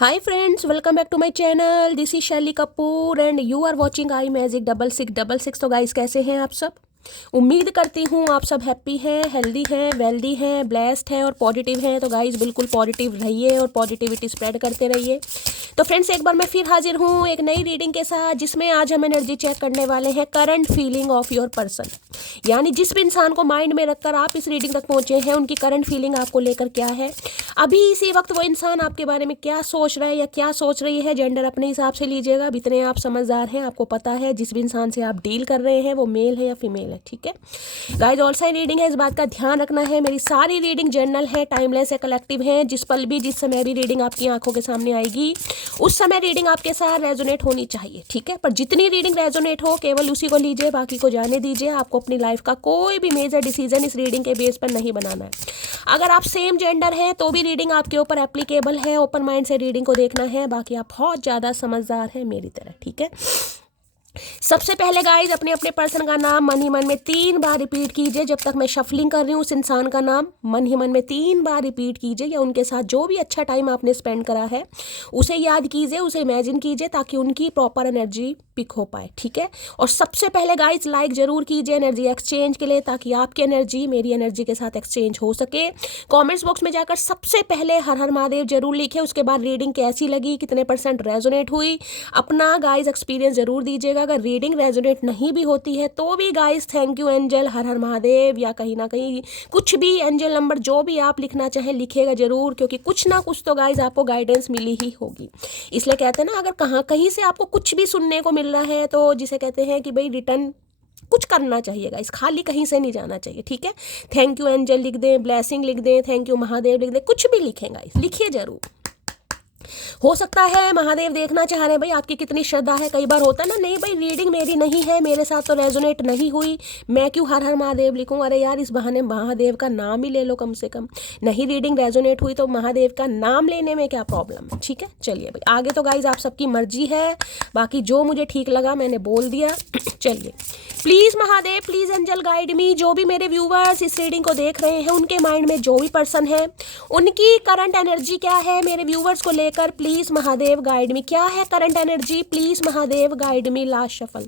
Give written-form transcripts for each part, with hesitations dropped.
Hi friends, welcome back to my channel. This is Shelly Kapoor and you are watching I magic 6666। तो guys कैसे हैं आप सब? उम्मीद करती हूँ आप सब हैप्पी हैं, हेल्दी हैं, वेल्दी हैं, ब्लेस्ड हैं और पॉजिटिव हैं। तो गाइस बिल्कुल पॉजिटिव रहिए और पॉजिटिविटी स्प्रेड करते रहिए। तो फ्रेंड्स एक बार मैं फिर हाजिर हूँ एक नई रीडिंग के साथ, जिसमें आज हम एनर्जी चेक करने वाले हैं current feeling of your person. यानी जिस भी इंसान को माइंड में रखकर आप इस रीडिंग तक पहुंचे हैं, उनकी करंट फीलिंग आपको लेकर क्या है, अभी इसी वक्त वो इंसान आपके बारे में क्या सोच रहा है या क्या सोच रही है। जेंडर अपने हिसाब से लीजिएगा, अब इतने आप समझदार हैं, आपको पता है जिस भी इंसान से आप डील कर रहे हैं वो मेल है या फीमेल है। ठीक है गाइस, ऑल साइड रीडिंग है, इस बात का ध्यान रखना है। मेरी सारी रीडिंग जर्नल है, टाइमलेस है, कलेक्टिव है। जिस पल भी जिस समय भी रीडिंग आपकी आंखों के सामने आएगी, उस समय रीडिंग आपके साथ रेजोनेट होनी चाहिए। ठीक है, पर जितनी रीडिंग रेजोनेट हो केवल उसी को लीजिए, बाकी को जाने दीजिए। आपको अपनी लाइफ का कोई भी मेजर डिसीजन इस रीडिंग के बेस पर नहीं बनाना है। अगर आप सेम जेंडर हैं तो भी रीडिंग आपके ऊपर एप्लीकेबल है। ओपन माइंड से रीडिंग को देखना है, बाकी आप बहुत ज़्यादा समझदार हैं मेरी तरह। ठीक है, सबसे पहले गाइज अपने अपने पर्सन का नाम मन ही मन में 3 बार रिपीट कीजिए। जब तक मैं शफलिंग कर रही हूँ, उस इंसान का नाम मन ही मन में 3 बार रिपीट कीजिए, या उनके साथ जो भी अच्छा टाइम आपने स्पेंड करा है उसे याद कीजिए, उसे इमेजिन कीजिए, ताकि उनकी प्रॉपर एनर्जी पिक हो पाए। ठीक है, और सबसे पहले गाइज लाइक जरूर कीजिए एनर्जी एक्सचेंज के लिए, ताकि आपकी एनर्जी मेरी एनर्जी के साथ एक्सचेंज हो सके। कॉमेंट्स बॉक्स में जाकर सबसे पहले हर हर महादेव जरूर लिखे। उसके बाद रीडिंग कैसी लगी, कितने % रेजोनेट हुई, अपना गाइज एक्सपीरियंस जरूर दीजिएगा। अगर रीडिंग रेजोनेट नहीं भी होती है तो भी गाइस थैंक यू एंजल, हर हर महादेव, या कहीं ना कहीं कुछ भी एंजल नंबर जो भी आप लिखना चाहें लिखिएगा जरूर, क्योंकि कुछ ना कुछ तो गाइस आपको गाइडेंस मिली ही होगी। इसलिए कहते हैं ना, अगर कहीं से आपको कुछ भी सुनने को मिल रहा है तो जिसे कहते हैं कि भाई रिटर्न कुछ करना चाहिए गाइस, खाली कहीं से नहीं जाना चाहिए। ठीक है, थैंक यू एंजल लिख दें, ब्लेसिंग लिख दें, थैंक यू महादेव लिख दें, कुछ भी लिखें गाइस, लिखिए जरूर। हो सकता है महादेव देखना चाह रहे हैं भाई आपकी कितनी श्रद्धा है। कई बार होता है ना, नहीं भाई रीडिंग मेरी नहीं है, मेरे साथ तो रेजोनेट नहीं हुई, मैं क्यों हर हर महादेव लिखूं। अरे यार, इस बहाने महादेव का नाम ही ले लो कम से कम। नहीं रीडिंग रेजोनेट हुई तो महादेव का नाम लेने में क्या प्रॉब्लम है। ठीक है, चलिए भाई आगे तो गाइज आप सबकी मर्जी है, बाकी जो मुझे ठीक लगा मैंने बोल दिया। चलिए, please Mahadev, please angel guide me. जो भी मेरे व्यूवर्स इस रीडिंग को देख रहे हैं, उनके माइंड में जो भी पर्सन है, उनकी करंट एनर्जी क्या है मेरे व्यूवर्स को लेकर, प्लीज़ महादेव गाइड मी। क्या है current energy, please Mahadev guide me. Last shuffle,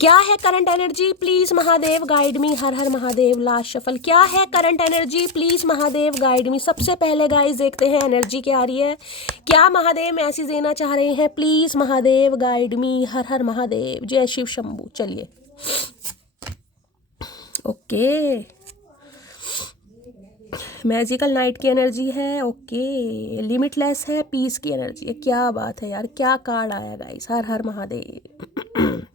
क्या है current energy, please Mahadev guide me. Her her Mahadev. Last shuffle, क्या है current energy, please Mahadev guide मी। सबसे पहले गाइस देखते हैं एनर्जी क्या आ रही है, क्या महादेव मैसेज देना चाह रहे हैं, प्लीज़ महादेव गाइड मी। हर हर महादेव, जय शिव शंभू। चलिए, ओके, मैजिकल नाइट की एनर्जी है, ओके, लिमिटलेस है, पीस की एनर्जी है। क्या बात है यार, क्या कार्ड आया गाइस, हर हर महादेव।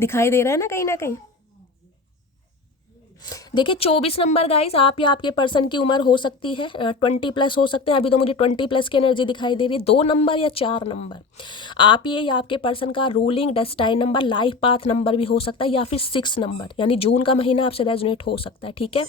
दिखाई दे रहा है ना कहीं ना कहीं। देखिए 24 नंबर गाइस, आप या आपके पर्सन की उम्र हो सकती है 20+ हो सकते हैं। अभी तो मुझे 20+ की एनर्जी दिखाई दे रही है। 2 नंबर या 4 नंबर, आप ये या आपके पर्सन का ruling destined number, life path number भी हो सकता है, या फिर 6 नंबर, यानी जून का महीना आपसे रेजोनेट हो सकता है। ठीक है,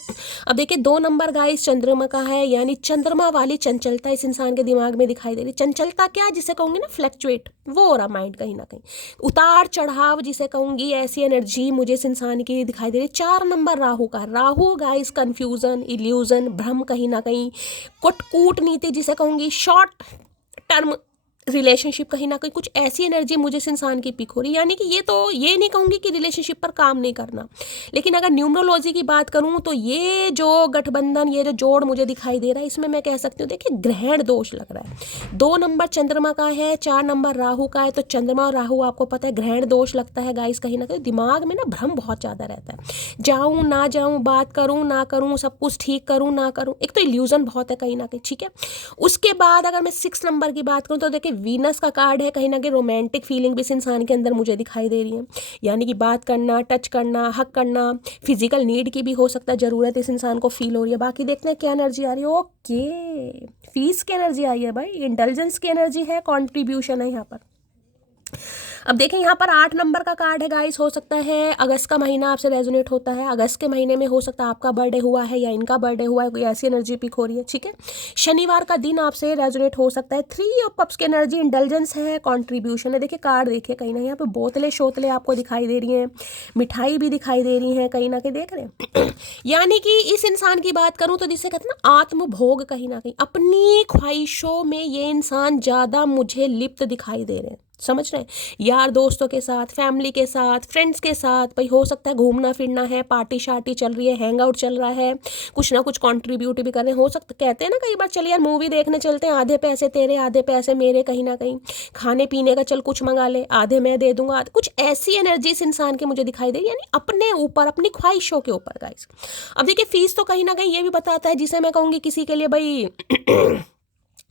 अब देखिए 2 नंबर गाइस चंद्रमा का है, यानी चंद्रमा वाली चंचलता इस इंसान के दिमाग में दिखाई दे रही। चंचलता क्या जिसे कहूँगी ना, फ्लैक्चुएट, वो हो रहा माइंड कहीं ना कहीं, उतार चढ़ाव जिसे कहूँगी, ऐसी एनर्जी मुझे इस इंसान की दिखाई दे रही। 4 नंबर राहु का, राहु गाइस कंफ्यूजन, इल्यूजन, भ्रम कहीं ना कहीं, कूटनीति जिसे कहूँगी, शॉर्ट टर्म रिलेशनशिप, कहीं ना कहीं कुछ ऐसी एनर्जी मुझे इस इंसान की पिक हो रही है। यानी कि ये तो ये नहीं कहूँगी कि रिलेशनशिप पर काम नहीं करना, लेकिन अगर न्यूमरोलॉजी की बात करूँ तो ये जो गठबंधन, ये जो जोड़ मुझे दिखाई दे रहा है, इसमें मैं कह सकती हूँ देखिए ग्रहण दोष लग रहा है। 2 नंबर चंद्रमा का है, 4 नंबर राहु का है, तो चंद्रमा और राहु आपको पता है ग्रहण दोष लगता है गाइस। कहीं ना कहीं दिमाग में ना भ्रम बहुत ज़्यादा रहता है, जाऊँ ना जाऊँ, बात करूँ ना करूँ, सब कुछ ठीक करूँ ना करूँ, एक तो इल्यूजन बहुत है कहीं ना कहीं। ठीक है, उसके बाद अगर मैं 6 नंबर की बात करूँ तो देखिए वीनस का कार्ड है, कहीं ना कहीं रोमांटिक फीलिंग भी इस इंसान के अंदर मुझे दिखाई दे रही है, यानी कि बात करना, टच करना, हक करना, फिजिकल नीड की भी हो सकता है ज़रूरत इस इंसान को फील हो रही है। बाकी देखते हैं क्या एनर्जी आ रही है। ओके, फीस की एनर्जी आई है भाई, इंटेलिजेंस की एनर्जी है, कॉन्ट्रीब्यूशन है यहाँ पर। अब देखें यहाँ पर 8 नंबर का कार्ड है गाइस। हो सकता है अगस्त का महीना आपसे रेजोनेट होता है, अगस्त के महीने में हो सकता है आपका बर्थडे हुआ है या इनका बर्थडे हुआ है, कोई ऐसी एनर्जी पिक हो रही है, ठीक है। शनिवार का दिन आपसे रेजोनेट हो सकता है। 3 ऑफ कप्स की एनर्जी इंटेलिजेंस है, कॉन्ट्रीब्यूशन है। देखिए कार्ड देखिए, कहीं ना यहाँ पे बोतलें शोतले आपको दिखाई दे रही हैं, मिठाई भी दिखाई दे रही हैं, कहीं ना कहीं देख रहे हैं। यानी कि इस इंसान की बात करूं तो जिसे कहते हैं ना आत्मभोग, कहीं ना कहीं अपनी ख्वाहिशों में ये इंसान ज़्यादा मुझे लिप्त दिखाई दे रहे हैं, समझ रहे हैं। यार दोस्तों के साथ, फैमिली के साथ, फ्रेंड्स के साथ, भाई हो सकता है घूमना फिरना है, पार्टी शार्टी चल रही है, हैंग आउट चल रहा है, कुछ ना कुछ कंट्रीब्यूट भी कर रहे हैं। हो सकता, कहते हैं ना कई बार चलिए यार मूवी देखने चलते हैं, आधे पैसे तेरे आधे पैसे मेरे, कहीं ना कहीं खाने पीने का चल कुछ मंगा ले, आधे मैं दे दूंगा, कुछ ऐसी एनर्जी इस इंसान की मुझे दिखाई दे रही है, यानी अपने ऊपर, अपनी ख्वाहिशों के ऊपर गाइस। अब देखिए फीस तो कहीं ना कहीं ये भी बताता है, जिसे मैं कहूँगी किसी के लिए भाई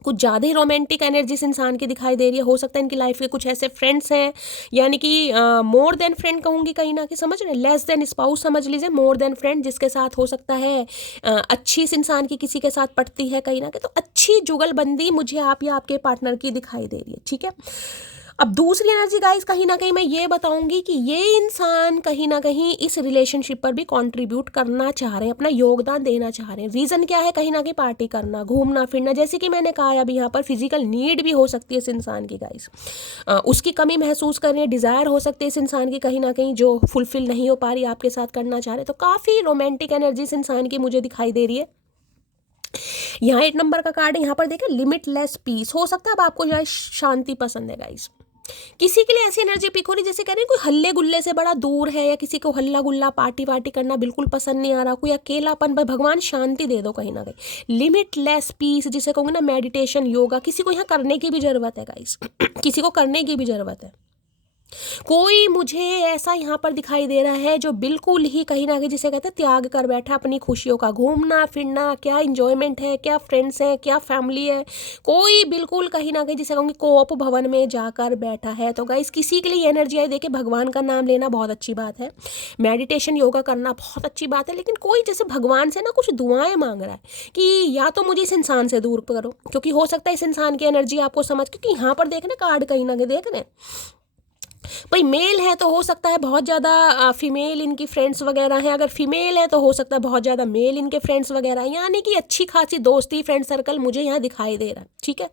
कुछ ज़्यादा ही रोमांटिक एनर्जी इस इंसान की दिखाई दे रही है। हो सकता है इनकी लाइफ के कुछ ऐसे फ्रेंड्स हैं, यानी कि मोर देन फ्रेंड कहूँगी कहीं ना कहीं, समझ रहे हैं, लेस देन स्पाउस समझ लीजिए, मोर देन फ्रेंड, जिसके साथ हो सकता है अच्छी इस इंसान की किसी के साथ पटती है कहीं ना कहीं। तो अच्छी जुगलबंदी मुझे आप या आपके पार्टनर की दिखाई दे रही है, ठीक है। अब दूसरी एनर्जी गाइस, कहीं ना कहीं मैं ये बताऊंगी कि ये इंसान कहीं ना कहीं इस रिलेशनशिप पर भी कंट्रीब्यूट करना चाह रहे हैं, अपना योगदान देना चाह रहे हैं। रीज़न क्या है, कहीं ना कहीं पार्टी करना, घूमना फिरना, जैसे कि मैंने कहा अभी यहाँ पर फिजिकल नीड भी हो सकती है इस इंसान की गाइस, उसकी कमी महसूस कर रहे हैं, डिज़ायर हो सकती है इस इंसान की कहीं ना कहीं जो फुलफिल नहीं हो पा रही, आपके साथ करना चाह रहे हैं। तो काफ़ी रोमांटिक एनर्जी इस इंसान की मुझे दिखाई दे रही है। यहाँ 8 नंबर का कार्ड है, यहाँ पर देखें लिमिटलेस पीस। हो सकता है अब आपको जो है शांति पसंद है गाइस। किसी के लिए ऐसी एनर्जी पिक हो रही जैसे कह रहे हैं कोई हल्ले गुल्ले से बड़ा दूर है, या किसी को हल्ला गुल्ला पार्टी वार्टी करना बिल्कुल पसंद नहीं आ रहा, कोई अकेलापन, पर भगवान शांति दे दो कहीं ना कहीं। लिमिटलेस पीस जिसे कहूँगे ना, मेडिटेशन, योगा, किसी को यहाँ करने की भी ज़रूरत है गाइस। किसी को करने की भी ज़रूरत है। कोई मुझे ऐसा यहाँ पर दिखाई दे रहा है जो बिल्कुल ही कहीं ना कहीं जिसे कहते हैं त्याग कर बैठा अपनी खुशियों का, घूमना फिरना, क्या इंजॉयमेंट है, क्या फ्रेंड्स हैं, क्या फैमिली है, कोई बिल्कुल कहीं ना कहीं जिसे कहूँगी कोप भवन में जाकर बैठा है। तो गाइस किसी के लिए एनर्जी आई, देखिए भगवान का नाम लेना बहुत अच्छी बात है, मेडिटेशन योगा करना बहुत अच्छी बात है, लेकिन कोई जैसे भगवान से ना कुछ दुआएं मांग रहा है कि या तो मुझे इस इंसान से दूर करो, क्योंकि हो सकता है इस इंसान की एनर्जी आपको समझ, क्योंकि यहाँ पर देखना कार्ड कहीं ना कहीं देख रहे हैं भाई, मेल है तो हो सकता है बहुत ज़्यादा फीमेल इनकी फ्रेंड्स वगैरह हैं, अगर फीमेल है तो हो सकता है बहुत ज़्यादा मेल इनके फ्रेंड्स वगैरह हैं, यानी कि अच्छी खासी दोस्ती फ्रेंड सर्कल मुझे यहाँ दिखाई दे रहा है, ठीक है।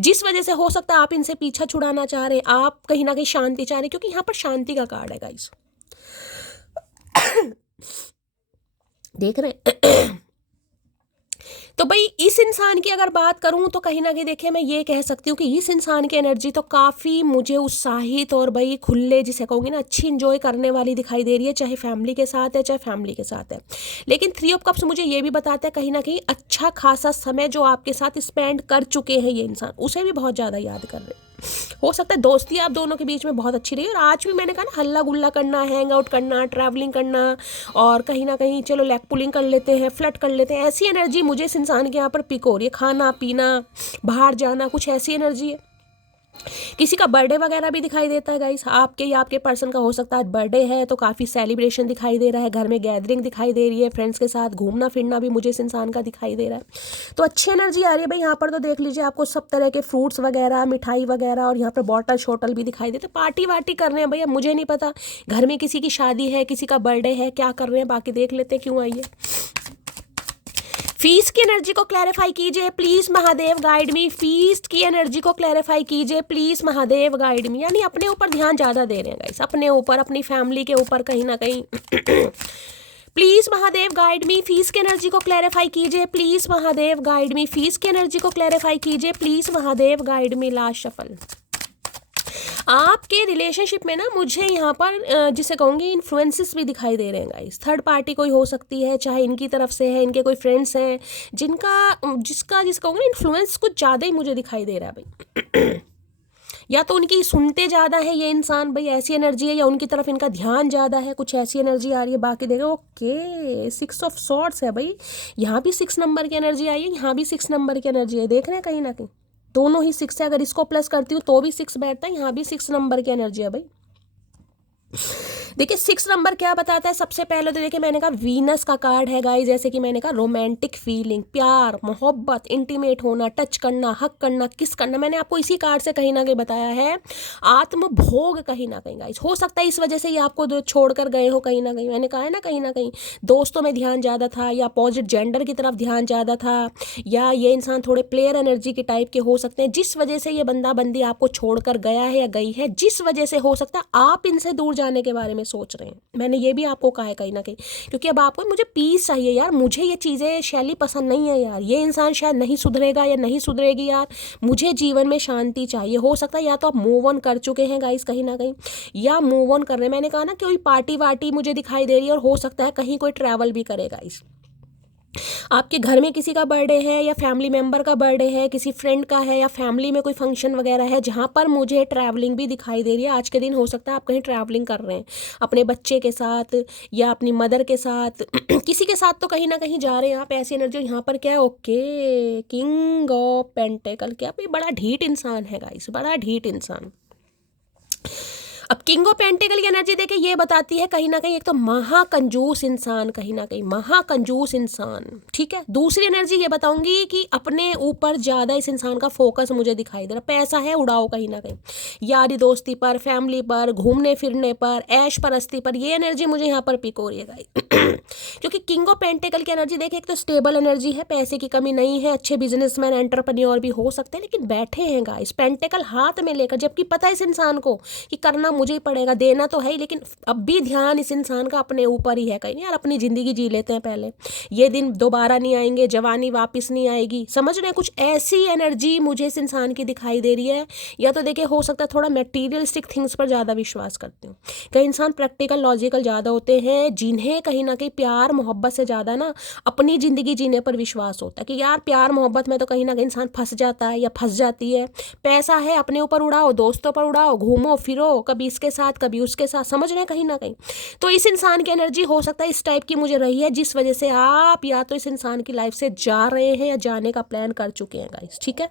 जिस वजह से हो सकता है आप इनसे पीछा छुड़ाना चाह रहे हैं, आप कहीं ना कहीं शांति चाह रहे हैं, क्योंकि यहाँ पर शांति का कार्ड है गाइस। देख रहे हैं। तो भाई इस इंसान की अगर बात करूं तो कहीं ना कहीं देखिए मैं ये कह सकती हूँ कि इस इंसान की एनर्जी तो काफ़ी मुझे उत्साहित और भाई खुले जिसे कहूँगी ना अच्छी इंजॉय करने वाली दिखाई दे रही है, चाहे फैमिली के साथ है चाहे फैमिली के साथ है। लेकिन 3 ऑफ कप्स मुझे ये भी बताता है कहीं ना कहीं अच्छा खासा समय जो आपके साथ स्पेंड कर चुके हैं ये इंसान, उसे भी बहुत ज़्यादा याद कर रहे हैं। हो सकता है दोस्ती आप दोनों के बीच में बहुत अच्छी रही, और आज भी मैंने कहा ना हल्ला गुल्ला करना, हैंग आउट करना, ट्रैवलिंग करना, और कहीं ना कहीं चलो लेग पुलिंग कर लेते हैं, फ्लर्ट कर लेते हैं, ऐसी एनर्जी मुझे इस इंसान के यहाँ पर पिक हो रही है। खाना पीना, बाहर जाना, कुछ ऐसी एनर्जी है। किसी का बर्थडे वगैरह भी दिखाई देता है गाइस, आपके या आपके पर्सन का हो सकता है बर्थडे है तो काफ़ी सेलिब्रेशन दिखाई दे रहा है, घर में गैदरिंग दिखाई दे रही है, फ्रेंड्स के साथ घूमना फिरना भी मुझे इस इंसान का दिखाई दे रहा है। तो अच्छी एनर्जी आ रही है भाई यहाँ पर। तो देख लीजिए आपको सब तरह के फ्रूट्स वगैरह, मिठाई वगैरह, और यहाँ पर बॉटल शॉटल भी दिखाई देते, पार्टी वार्टी कर रहे हैं भैया, मुझे नहीं पता घर में किसी की शादी है, किसी का बर्थडे है, क्या कर रहे हैं, बाकी देख लेते हैं क्यों आई है। फीस की एनर्जी को क्लैरिफाई कीजिए please Mahadev guide me, fees की एनर्जी को क्लैरिफाई कीजिए प्लीज महादेव गाइड मी। यानी अपने ऊपर ध्यान ज़्यादा दे रहे हैं गाइस, अपने ऊपर, अपनी फैमिली के ऊपर कहीं ना कहीं। Please Mahadev guide me, fees की एनर्जी को क्लैरिफाई कीजिए please Mahadev guide me, fees की एनर्जी को क्लैरिफाई कीजिए please Mahadev guide me. Last shuffle. आपके रिलेशनशिप में ना मुझे यहाँ पर जिसे कहूँगी इन्फ्लुएंसेस भी दिखाई दे रहे हैं गाइस। थर्ड पार्टी कोई हो सकती है, चाहे इनकी तरफ से है, इनके कोई फ्रेंड्स हैं जिसका कहूँगी इन्फ्लुएंस कुछ ज़्यादा ही मुझे दिखाई दे रहा है भाई। या तो उनकी सुनते ज़्यादा है ये इंसान भाई, ऐसी एनर्जी है, या उनकी तरफ इनका ध्यान ज़्यादा है, कुछ ऐसी एनर्जी आ रही है। बाकी देखो ओके 6 ऑफ सॉर्ड्स है भाई, यहाँ भी 6 नंबर की एनर्जी आई है, यहाँ भी 6 नंबर की एनर्जी है। देख रहे हैं कहीं ना कहीं दोनों ही 6 है, अगर इसको प्लस करती हूँ तो भी 6 बैठता है, यहाँ भी 6 नंबर की एनर्जी है भाई। देखिए 6 नंबर क्या बताता है, सबसे पहले तो देखिए मैंने कहा वीनस का कार्ड है गाइस, जैसे कि मैंने कहा रोमांटिक फीलिंग, प्यार मोहब्बत, इंटीमेट होना, टच करना, हक करना, किस करना, मैंने आपको इसी कार्ड से कहीं ना कहीं बताया है आत्मभोग कहीं ना कहीं गाइस। हो सकता है इस वजह से ये आपको छोड़कर गए हो कहीं ना कहीं, मैंने कहा है ना कहीं ना कहीं दोस्तों में ध्यान ज़्यादा था, या अपोजिट जेंडर की तरफ ध्यान ज़्यादा था, या ये इंसान थोड़े प्लेयर एनर्जी के टाइप के हो सकते हैं, जिस वजह से ये बंदा बंदी आपको छोड़कर गया है या गई है, जिस वजह से हो सकता है आप इनसे दूर जाने के बारे में सोच रहे हैं। मैंने ये भी आपको कहा है कहीं ना कहीं, क्योंकि अब आपको मुझे पीस चाहिए यार, मुझे ये चीज़ें शैली पसंद नहीं है यार, ये इंसान शायद नहीं सुधरेगा या नहीं सुधरेगी यार, मुझे जीवन में शांति चाहिए। हो सकता है या तो आप मूव ऑन कर चुके हैं गाइस कहीं ना कहीं, या मूव ऑन कर रहे हैं। मैंने कहा ना कोई पार्टी वार्टी मुझे दिखाई दे रही है, और हो सकता है कहीं कोई ट्रैवल भी करेगा गाइस। आपके घर में किसी का बर्थडे है, या फैमिली मेम्बर का बर्थडे है, किसी फ्रेंड का है, या फैमिली में कोई फंक्शन वगैरह है जहाँ पर मुझे ट्रैवलिंग भी दिखाई दे रही है। आज के दिन हो सकता है आप कहीं ट्रैवलिंग कर रहे हैं अपने बच्चे के साथ या अपनी मदर के साथ किसी के साथ तो कहीं ना कहीं जा रहे हैं आप। ऐसी एनर्जी यहाँ पर क्या है, ओके किंग ऑफ पेंटेकल, क्या भाई बड़ा ढीठ इंसान है गाइस, बड़ा ढीठ इंसान। अब किंग ऑफ पेंटिकल की एनर्जी देखिए ये बताती है कहीं ना कहीं एक तो महाकंजूस इंसान, कहीं ना कहीं महाकंजूस इंसान, ठीक है। दूसरी एनर्जी ये बताऊंगी कि अपने ऊपर ज़्यादा इस इंसान का फोकस मुझे दिखाई दे रहा, पैसा है उड़ाओ कहीं ना कहीं, यारी दोस्ती पर, फैमिली पर, घूमने फिरने पर, ऐश परस्ती पर, ये एनर्जी मुझे यहाँ पर पिक हो रही है गाइस। क्योंकि किंग ऑफ पेंटिकल की एनर्जी देखिए एक तो स्टेबल एनर्जी है, पैसे की कमी नहीं है, अच्छे बिजनेसमैन एंटरप्रेन्योर भी हो सकते हैं, लेकिन बैठे हैं गाइस पेंटिकल हाथ में लेकर, जबकि पता है इस इंसान को कि करना मुझे ही पड़ेगा, देना तो है ही, लेकिन अब भी ध्यान इस इंसान का अपने ऊपर ही है। कहीं यार अपनी ज़िंदगी जी लेते हैं पहले, ये दिन दोबारा नहीं आएंगे, जवानी वापस नहीं आएगी, समझ रहे हैं। कुछ ऐसी एनर्जी मुझे इस इंसान की दिखाई दे रही है। या तो देखिए हो सकता है थोड़ा मटेरियलिस्टिक थिंग्स पर ज़्यादा विश्वास करते हो, कई इंसान प्रैक्टिकल लॉजिकल ज़्यादा होते हैं, जिन्हें कहीं ना कहीं प्यार मोहब्बत से ज़्यादा ना अपनी ज़िंदगी जीने पर विश्वास होता है कि यार प्यार मोहब्बत में तो कहीं ना कहीं इंसान फंस जाता है या फंस जाती है। पैसा है अपने ऊपर उड़ाओ, दोस्तों पर उड़ाओ, घूमो फिरो, कभी इसके साथ कभी उसके साथ, समझ रहे हैं कहीं ना कहीं। तो इस इंसान की एनर्जी हो सकता है इस टाइप की मुझे रही है, जिस वजह से आप या तो इस इंसान की लाइफ से जा रहे हैं या जाने का प्लान कर चुके हैं गाइस, ठीक है।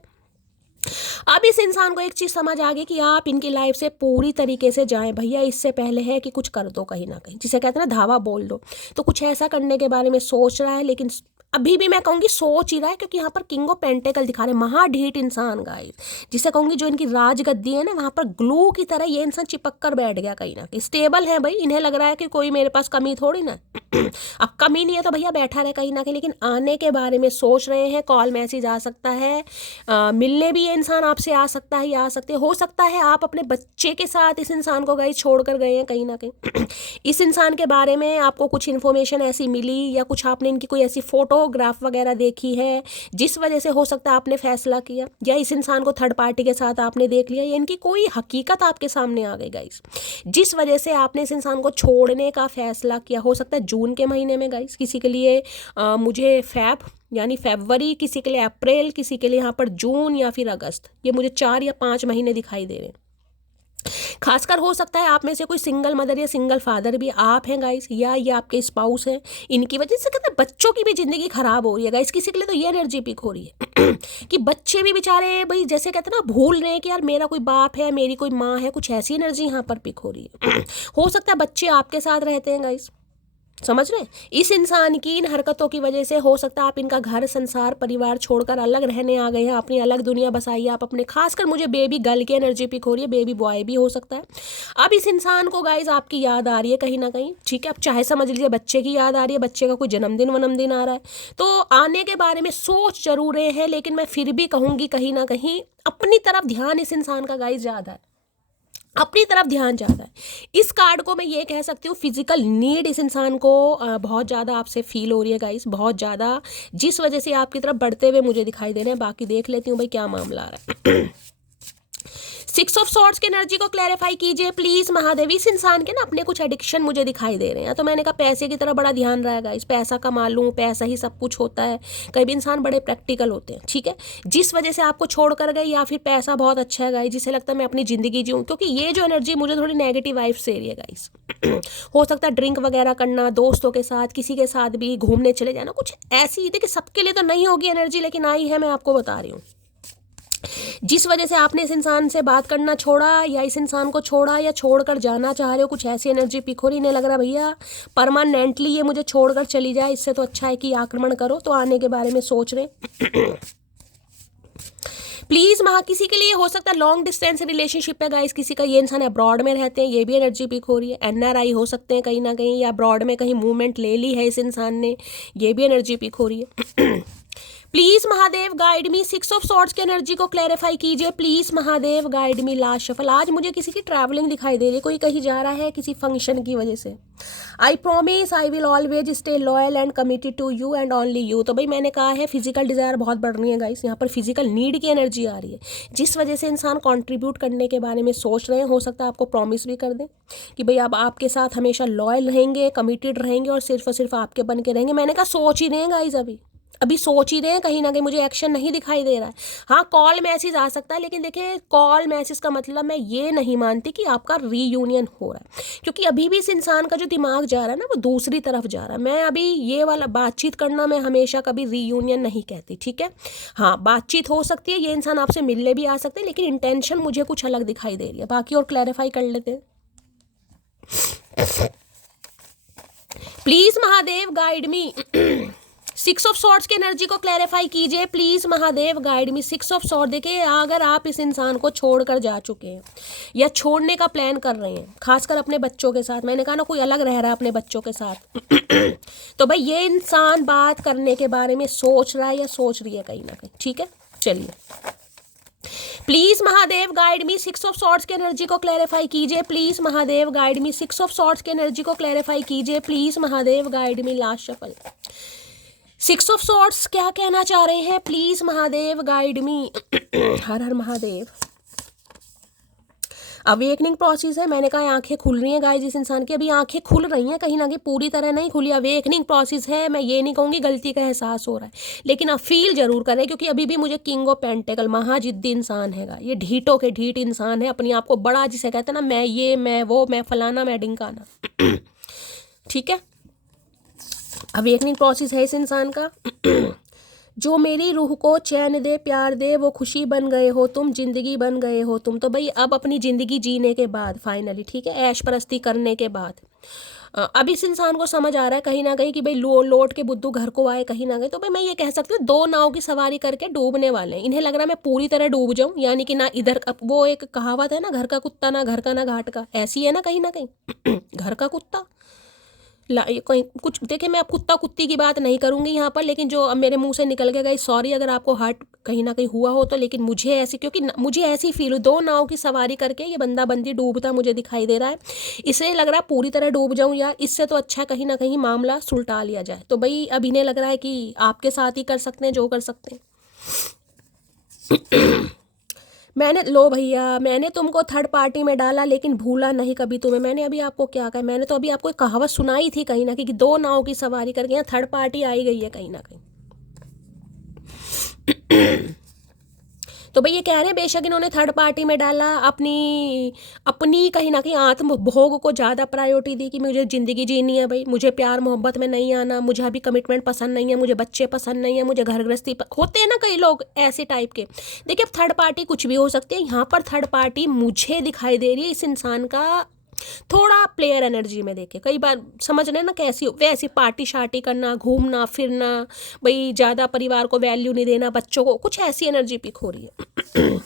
अब इस इंसान को एक चीज़ समझ आ गई कि आप इनकी लाइफ से पूरी तरीके से जाएं भैया, इससे पहले है कि कुछ कर दो कहीं ना कहीं, जिसे कहते हैं ना धावा बोल दो। तो कुछ ऐसा करने के बारे में सोच रहा है, लेकिन अभी भी मैं कहूँगी सोच ही रहा है, क्योंकि यहाँ पर किंग ऑफ पेंटिकल दिखा रहे हैं, महाढीठ इंसान गाइस, जिसे कहूँगी जो इनकी राजगद्दी है ना, वहाँ पर ग्लू की तरह ये इंसान चिपक कर बैठ गया कहीं ना कहीं। स्टेबल है भाई, इन्हें लग रहा है कि कोई मेरे पास कमी थोड़ी ना अब कमी नहीं है तो भैया बैठा रहे कहीं ना कहीं, लेकिन आने के बारे में सोच रहे हैं। कॉल मैसेज आ सकता है, मिलने भी ये इंसान आपसे आ सकता है या आ सकते हो सकता है आप अपने बच्चे के साथ इस इंसान को गाइस छोड़ कर गए हैं कहीं ना कहीं। इस इंसान के बारे में आपको कुछ इन्फॉर्मेशन ऐसी मिली, या कुछ आपने इनकी कोई ऐसी फोटोग्राफ वगैरह देखी है, जिस वजह से हो सकता है आपने फैसला किया, या इस इंसान को थर्ड पार्टी के साथ आपने देख लिया, या इनकी कोई हकीकत आपके सामने आ गई गाइस, जिस वजह से आपने इस इंसान को छोड़ने का फैसला किया। हो सकता है जून के महीने में गाइस, किसी के लिए मुझे यानी फरवरी, किसी के लिए अप्रैल, किसी के लिए यहाँ पर जून या फिर अगस्त, ये मुझे 4 या 5 महीने दिखाई दे रहे हैं। खासकर हो सकता है आप में से कोई सिंगल मदर या सिंगल फादर भी आप हैं गाइस, या ये आपके स्पाउस हैं, इनकी वजह से कहते हैं बच्चों की भी ज़िंदगी खराब हो रही है गाइस। किसी के लिए तो ये एनर्जी पिक हो रही है कि बच्चे भी बेचारे भाई जैसे कहते हैं ना भूल रहे हैं कि यार मेरा कोई बाप है, मेरी कोई माँ है, कुछ ऐसी एनर्जी यहाँ पर पिक हो रही है। हो सकता है बच्चे आपके साथ रहते हैं गाइस, समझ रहे हैं। इस इंसान की इन हरकतों की वजह से हो सकता है आप इनका घर संसार परिवार छोड़कर अलग रहने आ गए हैं, अपनी अलग दुनिया बसाई है आप अपने। खासकर मुझे बेबी गर्ल की एनर्जी पिक हो रही है, बेबी बॉय भी हो सकता है। अब इस इंसान को गाइज आपकी याद आ रही है कहीं ना कहीं, ठीक है। अब चाहे समझ लीजिए बच्चे की याद आ रही है, बच्चे का कोई जन्मदिन वनमदिन आ रहा है, तो आने के बारे में सोच जरूर रहे हैं, लेकिन मैं फिर भी कहूँगी कहीं ना कहीं अपनी तरफ ध्यान इस इंसान का गाइज ज़्यादा है, अपनी तरफ ध्यान ज़्यादा है। इस कार्ड को मैं ये कह सकती हूँ फिजिकल नीड इस इंसान को बहुत ज़्यादा आपसे फील हो रही है गाइस, बहुत ज़्यादा, जिस वजह से आपकी तरफ बढ़ते हुए मुझे दिखाई दे रहे हैं। बाकी देख लेती हूँ भाई क्या मामला आ रहा है। 6 ऑफ सॉर्ड्स की एनर्जी को क्लैरिफाई कीजिए प्लीज महादेव। इस इंसान के ना अपने कुछ एडिक्शन मुझे दिखाई दे रहे हैं, तो मैंने कहा पैसे की तरफ बड़ा ध्यान रहेगा, इस पैसा कमा लूँ, पैसा ही सब कुछ होता है। कई भी इंसान बड़े प्रैक्टिकल होते हैं, ठीक है, जिस वजह से आपको छोड़ कर गए, या फिर पैसा बहुत अच्छा है गाइस, जिसे लगता है मैं अपनी ज़िंदगी जीऊँ, क्योंकि ये जो एनर्जी मुझे थोड़ी नेगेटिव वाइब्स दे रही है गाइस। हो सकता है ड्रिंक वगैरह करना, दोस्तों के साथ किसी के साथ भी घूमने चले जाना, कुछ ऐसी। देखिए सबके लिए तो नहीं होगी एनर्जी, लेकिन आई है, मैं आपको बता रही हूँ। जिस वजह से आपने इस इंसान से बात करना छोड़ा या इस इंसान को छोड़ा या छोड़कर जाना चाह रहे हो, कुछ ऐसी एनर्जी पिक हो रही, नहीं लग रहा भैया परमानेंटली ये मुझे छोड़कर चली जाए, इससे तो अच्छा है कि आक्रमण करो। तो आने के बारे में सोच रहे हैं। प्लीज़ किसी के लिए हो सकता है लॉन्ग डिस्टेंस रिलेशनशिप है गाइस, किसी का ये इंसान अब्रॉड में रहते हैं, ये भी एनर्जी पिक हो रही है। एनआरआई हो सकते हैं कहीं ना कहीं, या अब्रॉड में कहीं मूवमेंट ले ली है इस इंसान ने, ये भी एनर्जी पिक हो रही है। Please Mahadev guide me, 6 of swords की एनर्जी को क्लैरिफाई कीजिए please Mahadev guide me. Last shuffle. आज मुझे किसी की ट्रैवलिंग दिखाई दे रही है, कोई कहीं जा रहा है किसी फंक्शन की वजह से। I promise I will always stay loyal and committed to you and only you. तो भाई मैंने कहा है फिजिकल डिजायर बहुत बढ़ रही है गाइस, यहाँ पर फिजिकल नीड की एनर्जी आ रही है, जिस वजह से इंसान कंट्रीब्यूट करने के बारे में सोच रहे हैं। हो सकता है आपको प्रॉमिस भी कर दें कि भाई अब आपके साथ हमेशा लॉयल रहेंगे, कमिटेड रहेंगे और सिर्फ आपके बन के रहेंगे। मैंने कहा सोच ही रहे हैं गाइस, अभी सोच ही रहे हैं, कहीं ना कहीं मुझे एक्शन नहीं दिखाई दे रहा है। हाँ कॉल मैसेज आ सकता है, लेकिन देखिए कॉल मैसेज का मतलब मैं ये नहीं मानती कि आपका रीयूनियन हो रहा है, क्योंकि अभी भी इस इंसान का जो दिमाग जा रहा है ना वो दूसरी तरफ जा रहा है। मैं अभी ये वाला बातचीत करना मैं हमेशा कभी रीयूनियन नहीं कहती, ठीक है। हाँ बातचीत हो सकती है, ये इंसान आपसे मिलने भी आ सकते हैं, लेकिन इंटेंशन मुझे कुछ अलग दिखाई दे रही है। बाकी और क्लैरिफाई कर लेते हैं। Please Mahadev guide me, 6 of swords की एनर्जी को क्लैरिफाई कीजिए please Mahadev guide me. 6 of sword, देखिए अगर आप इस इंसान को छोड़कर जा चुके हैं या छोड़ने का प्लान कर रहे हैं, खासकर अपने बच्चों के साथ, मैंने कहा ना कोई अलग रह रहा है अपने बच्चों के साथ तो भाई ये इंसान बात करने के बारे में सोच रहा है या सोच रही है कहीं ना कहीं, ठीक है। चलिए please Mahadev guide me, 6 of swords की एनर्जी को क्लैरिफाई कीजिए please Mahadev guide me. 6 of swords की एनर्जी को क्लैरिफाई कीजिए please Mahadev guide me. Last shuffle. 6 of swords क्या कहना चाह रहे हैं please Mahadev guide me. Her her Mahadev. Awakening process है, मैंने कहा आंखें खुल रही हैं गाइस इस इंसान की, अभी आंखें खुल रही हैं, कहीं ना कहीं पूरी तरह नहीं खुली। अवेकनिंग प्रोसेस है, मैं ये नहीं कहूँगी गलती का एहसास हो रहा है, लेकिन अब फील जरूर करें, क्योंकि अभी भी मुझे किंग ऑफ पेंटिकल महाजिद्दी इंसान हैगा, ये ढीठों के ढीठ इंसान है, अपने आप को बड़ा जिसे कहते हैं ना, मैं ये मैं वो मैं फलाना मैं ढिंकाना ठीक है। अवेकनिंग प्रोसेस है इस इंसान का। जो मेरी रूह को चैन दे प्यार दे वो खुशी बन गए हो तुम, जिंदगी बन गए हो तुम। तो भाई अब अपनी ज़िंदगी जीने के बाद फाइनली, ठीक है, ऐश परस्ती करने के बाद अब इस इंसान को समझ आ रहा है कहीं ना कहीं कि भाई लौट के बुद्धू घर को आए कहीं ना कहीं। तो भाई मैं ये कह सकती हूँ 2 नाव की सवारी करके डूबने वाले हैं। इन्हें लग रहा है मैं पूरी तरह डूब जाऊँ, यानी कि ना इधर, वो एक कहावत है ना, घर का कुत्ता ना घर का ना घाट का, ऐसी है ना कहीं ना कहीं घर का कुत्ता कोई कुछ। देखिए मैं अब कुत्ता कुत्ती की बात नहीं करूंगी यहाँ पर, लेकिन जो अब मेरे मुंह से निकल के गई, सॉरी अगर आपको हर्ट कहीं ना कहीं हुआ हो तो, लेकिन मुझे ऐसी, क्योंकि मुझे ऐसी फील हुई 2 नाव की सवारी करके ये बंदा बंदी डूबता मुझे दिखाई दे रहा है। इसलिए लग रहा है पूरी तरह डूब जाऊँ यार, इससे तो अच्छा कहीं ना कहीं मामला सुलटा लिया जाए। तो भाई अब इन्हें लग रहा है कि आपके साथ ही कर सकते हैं जो कर सकते हैं मैंने, लो भैया मैंने तुमको थर्ड पार्टी में डाला लेकिन भूला नहीं कभी तुम्हें। मैंने अभी आपको क्या कहा, मैंने तो अभी आपको एक कहावत सुनाई थी कहीं ना कहीं कि 2 नाव की सवारी करके यहाँ थर्ड पार्टी आई गई है कहीं ना कहीं तो भाई ये कह रहे हैं बेशक इन्होंने थर्ड पार्टी में डाला, अपनी कहीं ना कहीं आत्म भोग को ज़्यादा प्रायोरिटी दी कि मुझे ज़िंदगी जीनी है भाई, मुझे प्यार मोहब्बत में नहीं आना, मुझे अभी कमिटमेंट पसंद नहीं है, मुझे बच्चे पसंद नहीं है, मुझे घर गृहस्थी होते हैं ना कई लोग ऐसे टाइप के। देखिए अब थर्ड पार्टी कुछ भी हो सकती है, यहाँ पर थर्ड पार्टी मुझे दिखाई दे रही है इस इंसान का थोड़ा प्लेयर एनर्जी में। देखे कई बार समझ रहे ना कैसी वैसी पार्टी शार्टी करना, घूमना फिरना, भाई ज़्यादा परिवार को वैल्यू नहीं देना, बच्चों को, कुछ ऐसी एनर्जी पिक हो रही है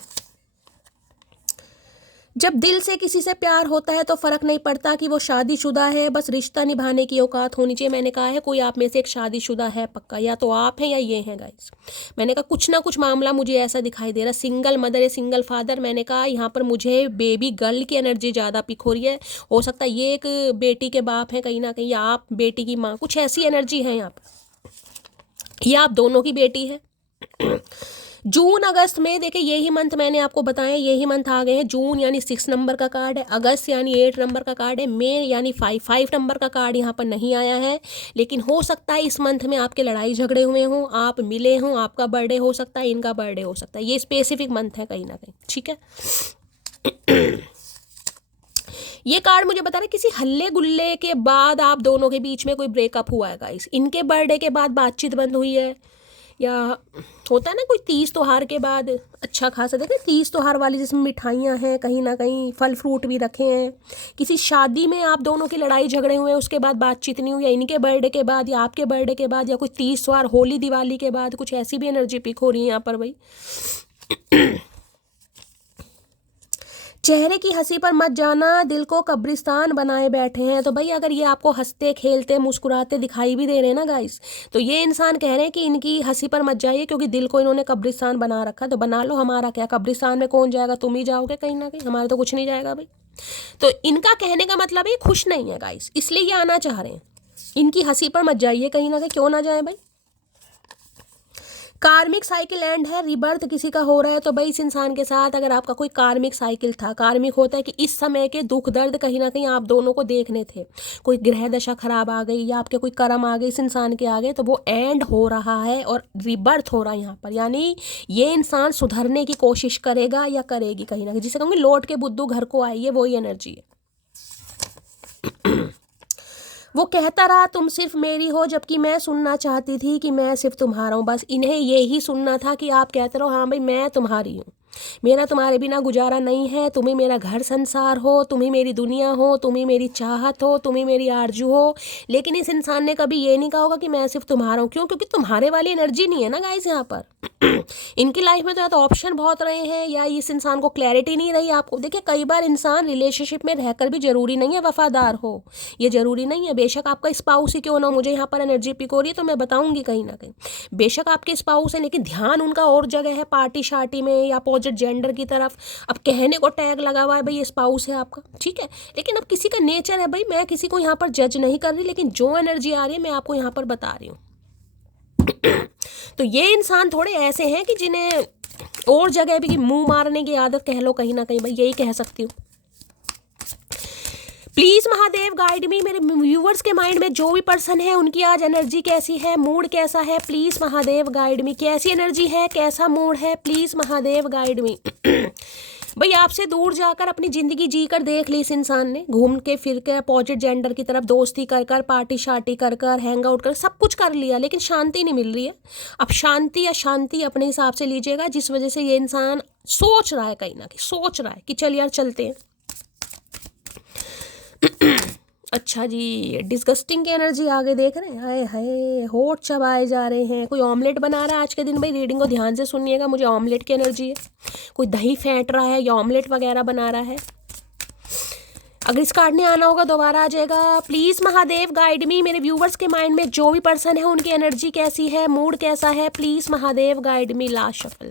जब दिल से किसी से प्यार होता है तो फ़र्क नहीं पड़ता कि वो शादीशुदा है, बस रिश्ता निभाने की औकात होनी चाहिए। मैंने कहा है कोई आप में से एक शादीशुदा है पक्का, या तो आप हैं या ये हैं गाइस। मैंने कहा कुछ ना कुछ मामला मुझे ऐसा दिखाई दे रहा, सिंगल मदर है, सिंगल फादर। मैंने कहा यहाँ पर मुझे बेबी गर्ल की एनर्जी ज़्यादा पिक हो रही है। हो सकता है ये एक बेटी के बाप हैं कहीं ना कहीं, या आप बेटी की माँ, कुछ ऐसी एनर्जी है यहाँ पर, या आप दोनों की बेटी है। जून अगस्त में देखिए यही मंथ मैंने आपको बताया, यही मंथ आ गए हैं। जून यानी 6 नंबर का कार्ड है, अगस्त यानी 8 नंबर का कार्ड है, मई यानी 5 नंबर का कार्ड यहाँ पर नहीं आया है। लेकिन हो सकता है इस मंथ में आपके लड़ाई झगड़े हुए हों, आप मिले हों, आपका बर्थडे हो सकता है, इनका बर्थडे हो सकता है, ये स्पेसिफिक मंथ है कहीं ना कहीं, ठीक है। ये कार्ड मुझे बता रहे किसी हल्ले गुल्ले के बाद आप दोनों के बीच में कोई ब्रेकअप हुआ है गाइस, इनके बर्थडे के बाद बातचीत बंद हुई है, या होता है ना कोई तीज त्योहार के बाद अच्छा खासा, देखें तीज त्योहार वाली जिसमें मिठाइयाँ हैं, कहीं ना कहीं फल फ्रूट भी रखे हैं। किसी शादी में आप दोनों की लड़ाई झगड़े हुए हैं, उसके बाद बातचीत नहीं हुई, या इनके बर्थडे के बाद या आपके बर्थडे के बाद या कोई तीज त्योहार होली दिवाली के बाद, कुछ ऐसी भी एनर्जी पिक हो रही है यहाँ पर भाई। चेहरे की हंसी पर मत जाना, दिल को कब्रिस्तान बनाए बैठे हैं। तो भाई अगर ये आपको हंसते खेलते मुस्कुराते दिखाई भी दे रहे हैं ना गाइस, तो ये इंसान कह रहे हैं कि इनकी हंसी पर मत जाइए, क्योंकि दिल को इन्होंने कब्रिस्तान बना रखा। तो बना लो, हमारा क्या, कब्रिस्तान में कौन जाएगा, तुम ही जाओगे कहीं ना कहीं, हमारे तो कुछ नहीं जाएगा भाई। तो इनका कहने का मतलब है खुश नहीं है गाइस, इसलिए ये आना चाह रहे हैं। इनकी हंसी पर मत जाइए कहीं ना कहीं, क्यों ना जाए भाई। कार्मिक साइकिल एंड है, रिबर्थ किसी का हो रहा है। तो भाई इस इंसान के साथ अगर आपका कोई कार्मिक साइकिल था, कार्मिक होता है कि इस समय के दुख दर्द कहीं ना कहीं आप दोनों को देखने थे, कोई ग्रह दशा खराब आ गई या आपके कोई कर्म आ गए इस इंसान के आगे, तो वो एंड हो रहा है और रिबर्थ हो रहा है यहाँ पर। यानी ये इंसान सुधरने की कोशिश करेगा या करेगी कहीं ना कहीं, जिसे कहूँगी लौट के बुद्धू घर को आई है, वही एनर्जी है। वो कहता रहा तुम सिर्फ मेरी हो, जबकि मैं सुनना चाहती थी कि मैं सिर्फ तुम्हारा हूँ। बस इन्हें यही सुनना था कि आप कहते रहो हाँ भाई मैं तुम्हारी हूँ, मेरा तुम्हारे बिना गुजारा नहीं है, तुम ही मेरा घर संसार हो, तुम ही मेरी दुनिया हो, तुम ही मेरी चाहत हो, तुम ही मेरी आरजू हो। लेकिन इस इंसान ने कभी ये नहीं कहा होगा कि मैं सिर्फ तुम्हारा हूँ। क्यों? क्योंकि तुम्हारे वाली एनर्जी नहीं है ना गाइस यहाँ पर। इनकी लाइफ में तो या तो ऑप्शन बहुत रहे हैं या इस इंसान को क्लैरिटी नहीं रही। आपको देखिए कई बार इंसान रिलेशनशिप में रहकर भी जरूरी नहीं है वफादार हो, ये जरूरी नहीं है। बेशक आपका स्पाउस ही क्यों ना हो, मुझे यहाँ पर एनर्जी पिक हो रही है तो मैं बताऊंगी कहीं ना कहीं बेशक आपके स्पाउस है, लेकिन ध्यान उनका और जगह है, पार्टी शार्टी में या अपोजिट जेंडर की तरफ। अब कहने को टैग लगा हुआ है भाई ये स्पाउस है आपका, ठीक है, लेकिन अब किसी का नेचर है भाई, मैं किसी को यहाँ पर जज नहीं कर रही, लेकिन जो एनर्जी आ रही है मैं आपको यहाँ पर बता रही हूँ। तो ये इंसान थोड़े ऐसे हैं कि जिन्हें और जगह भी मुंह मारने की आदत कह लो कहीं ना कहीं भाई, यही कह सकती हूँ। प्लीज महादेव गाइड मी, मेरे व्यूवर्स के माइंड में जो भी पर्सन है उनकी आज एनर्जी कैसी है, मूड कैसा है, प्लीज महादेव गाइड मी। कैसी एनर्जी है, कैसा मूड है, प्लीज महादेव गाइड मी। भाई आपसे दूर जाकर अपनी ज़िंदगी जी कर देख ली इस इंसान ने, घूम के फिर के अपोजिट जेंडर की तरफ दोस्ती कर कर, पार्टी शार्टी कर कर, हैंग आउट कर, सब कुछ कर लिया, लेकिन शांति नहीं मिल रही है। अब शांति या शांति अपने हिसाब से लीजिएगा, जिस वजह से ये इंसान सोच रहा है कहीं ना कहीं, सोच रहा है कि चल यार चलते हैं। अच्छा जी, डिस्गस्टिंग की एनर्जी आगे देख रहे हैं, हाय हाय होठ चबाए जा रहे हैं। कोई ऑमलेट बना रहा है आज के दिन भाई, रीडिंग को ध्यान से सुनिएगा, मुझे ऑमलेट की एनर्जी है। कोई दही फेंट रहा है या ऑमलेट वगैरह बना रहा है। अगर इस कार्ड ने आना होगा दोबारा आ जाएगा। प्लीज महादेव गाइड मी, मेरे व्यूवर्स के माइंड में जो भी पर्सन है उनकी एनर्जी कैसी है, मूड कैसा है, please Mahadev guide me. Last shuffle,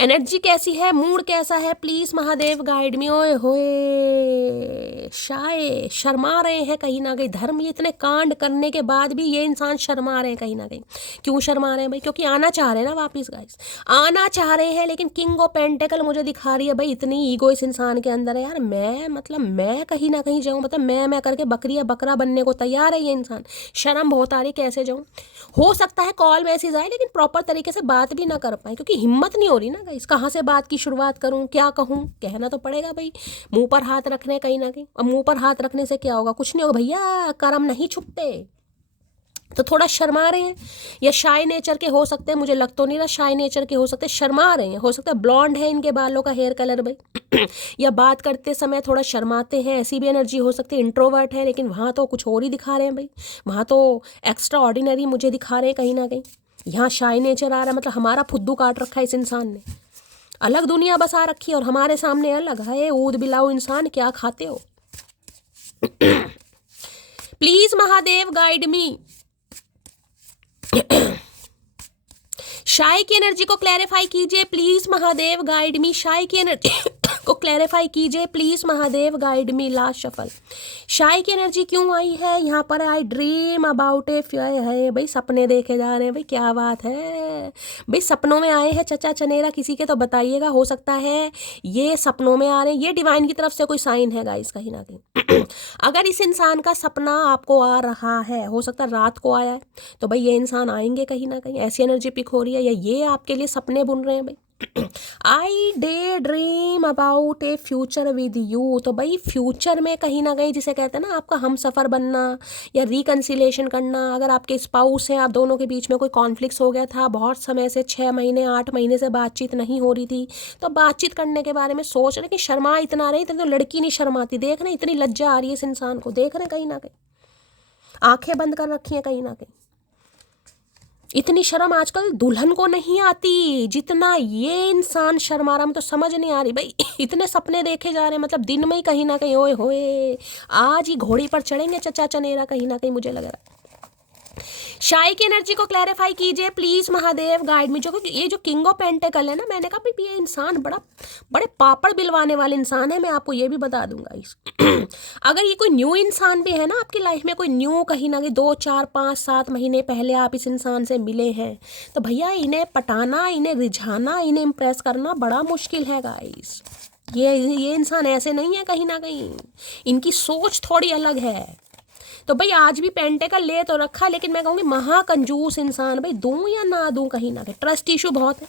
energy कैसी है, मूड कैसा है, प्लीज महादेव गाइड मी। ओए होए, शाये शर्मा रहे हैं कहीं ना कहीं, धर्म ये इतने कांड करने के बाद भी ये इंसान शर्मा रहे हैं कहीं ना कहीं। क्यों शर्मा रहे हैं भाई? क्योंकि आना चाह रहे हैं ना वापिस गाइस, आना चाह रहे हैं, लेकिन किंग ऑफ पेंटिकल मुझे दिखा रही है भाई, इतनी ईगो इस इंसान के अंदर है यार। मैं कहीं ना कहीं जाऊँ, मतलब मैं करके बकरी या बकरा बनने को तैयार है ये इंसान। शर्म बहुत आ रही, कैसे जाऊँ? हो सकता है कॉल मैसेज आए, लेकिन प्रॉपर तरीके से बात भी ना कर पाए, क्योंकि हिम्मत नहीं हो रही ना गाइस, कहाँ से बात की शुरुआत करूँ, क्या कहूँ, कहना तो पड़ेगा भाई। मुंह पर हाथ रखने कहीं ना कहीं, अब मुंह पर हाथ रखने से क्या होगा? कुछ नहीं होगा भैया, कर्म नहीं छुपते। तो थोड़ा शर्मा रहे हैं, या शाय नेचर के हो सकते हैं, मुझे लग तो नहीं रहा शाय नेचर के हो सकते हैं, शर्मा रहे हैं। हो सकता है ब्लॉन्ड है इनके बालों का हेयर कलर भाई, या बात करते समय थोड़ा शर्माते हैं, ऐसी भी एनर्जी हो सकती है। इंट्रोवर्ट है, लेकिन वहाँ तो कुछ और ही दिखा रहे हैं भाई, वहाँ तो एक्स्ट्रा ऑर्डिनरी मुझे दिखा रहे हैं कहीं ना कहीं। यहाँ शाय नेचर आ रहा है, मतलब हमारा फुद्दू काट रखा है इस इंसान ने, अलग दुनिया बसा रखी है और हमारे सामने अलग है। ऊद बिलाओ इंसान, क्या खाते हो? Please Mahadev guide me. शाय की एनर्जी को क्लैरिफाई कीजिए प्लीज महादेव गाइड मी। शाय की एनर्जी को क्लैरिफाई कीजिए please Mahadev guide me. Last shuffle, शाय की एनर्जी क्यों आई है यहाँ पर? आई ड्रीम अबाउट ए है भाई, सपने देखे जा रहे हैं भाई, क्या बात है भाई, सपनों में आए हैं चचा चनेरा किसी के, तो बताइएगा। हो सकता है ये सपनों में आ रहे हैं, ये डिवाइन की तरफ से कोई साइन है गाइस कहीं ना कहीं। अगर इस इंसान का सपना आपको आ रहा है, हो सकता है रात को आया है, तो भाई ये इंसान आएंगे कहीं ना कहीं, ऐसी एनर्जी पिक हो रही है, या ये आपके लिए सपने बुन रहे हैं भाई। I daydream about a future with you. तो भाई फ्यूचर में कहीं ना कहीं जिसे कहते हैं ना आपका हम सफ़र बनना या रिकन्सिलेशन करना। अगर आपके स्पाउस हैं, आप दोनों के बीच में कोई कॉन्फ्लिक्ट्स हो गया था, बहुत समय से 6 महीने 8 महीने से बातचीत नहीं हो रही थी, तो बातचीत करने के बारे में सोच रहे कि शर्मा इतना रही तो लड़की नहीं शर्माती। देख रहे इतनी लज्जा आ रही है इस इंसान को, देख रहे कहीं ना कहीं आंखें बंद कर रखी हैं कहीं ना कहीं। इतनी शर्म आजकल दुल्हन को नहीं आती जितना ये इंसान शर्मा रहा। तो समझ नहीं आ रही भाई इतने सपने देखे जा रहे हैं, मतलब दिन में ही कहीं ना कहीं ओए होए आज ही घोड़ी पर चढ़ेंगे चचा चनेरा कहीं ना कहीं मुझे लग रहा है। शाई की एनर्जी को क्लैरिफाई कीजिए प्लीज महादेव, गाइड में। जो ये जो किंग ऑफ पेंटिकल है ना, मैंने कहा भाई ये इंसान बड़े पापड़ बिलवाने वाले इंसान है, मैं आपको ये भी बता दूंगा इस अगर ये कोई न्यू इंसान भी है ना आपकी लाइफ में, कोई न्यू कहीं ना कहीं 2 4 5 7 महीने पहले आप इस इंसान से मिले हैं, तो भैया इन्हें पटाना, इन्हें रिझाना, इन्हें इम्प्रेस करना बड़ा मुश्किल है गाइस। ये इंसान ऐसे नहीं है, कहीं ना कहीं इनकी सोच थोड़ी अलग है। तो भाई आज भी पेंटिकल ले तो रखा, लेकिन मैं कहूँगी महाकंजूस इंसान। भाई दूं या ना दूं, कहीं ना कहीं ट्रस्ट इशू बहुत है।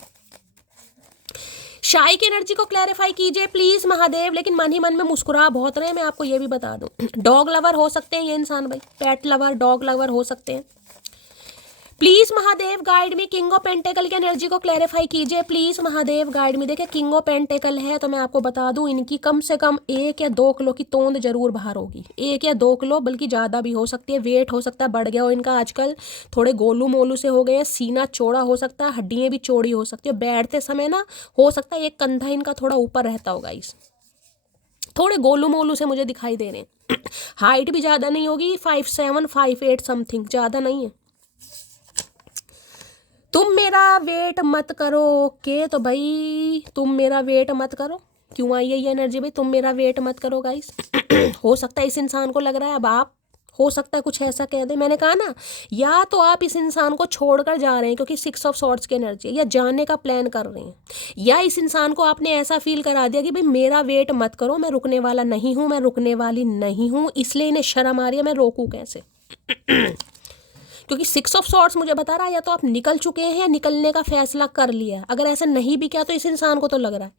शाई की एनर्जी को क्लैरिफाई कीजिए प्लीज महादेव, लेकिन मन ही मन में मुस्कुरा बहुत रहे हैं, मैं आपको ये भी बता दूं। डॉग लवर हो सकते हैं ये इंसान भाई, पेट लवर, डॉग लवर हो सकते हैं। प्लीज महादेव गाइड में, किंग ऑफ पेंटेकल की एनर्जी को क्लैरिफाई कीजिए प्लीज महादेव गाइड में। देखिए किंग ऑफ पेंटेकल है तो मैं आपको बता दूं इनकी कम से कम 1 या 2 किलो की तोंद जरूर बाहर होगी। 1 या 2 किलो, बल्कि ज़्यादा भी हो सकती है। वेट हो सकता है बढ़ गया हो इनका आजकल, थोड़े गोलू मोलू से हो गए हैं। सीना चौड़ा हो सकता है, हड्डियाँ भी चौड़ी हो सकती है। बैठते समय ना हो सकता है एक कंधा इनका थोड़ा ऊपर रहता होगा, इस थोड़े गोलू मोलू से मुझे दिखाई दे रहे हैं। हाइट भी ज़्यादा नहीं होगी, 5'7", 5'8" समथिंग, ज़्यादा नहीं है। तुम मेरा वेट मत करो, ओके। तो भाई तुम मेरा वेट मत करो, क्यों आई है ये एनर्जी भाई, तुम मेरा वेट मत करो गाइस। हो सकता है इस इंसान को लग रहा है, अब आप हो सकता है कुछ ऐसा कह दे। मैंने कहा ना, या तो आप इस इंसान को छोड़कर जा रहे हैं क्योंकि 6 ऑफ सॉर्ड्स की एनर्जी है, या जाने का प्लान कर रहे हैं, या इस इंसान को आपने ऐसा फील करा दिया कि भाई मेरा वेट मत करो, मैं रुकने वाला नहीं हूँ, मैं रुकने वाली नहीं हूँ, इसलिए इन्हें शर्म आ रही है, मैं रोकूँ कैसे। क्योंकि 6 ऑफ सॉर्ड्स मुझे बता रहा है या तो आप निकल चुके हैं या निकलने का फैसला कर लिया। अगर ऐसा नहीं भी किया तो इस इंसान को तो लग रहा है,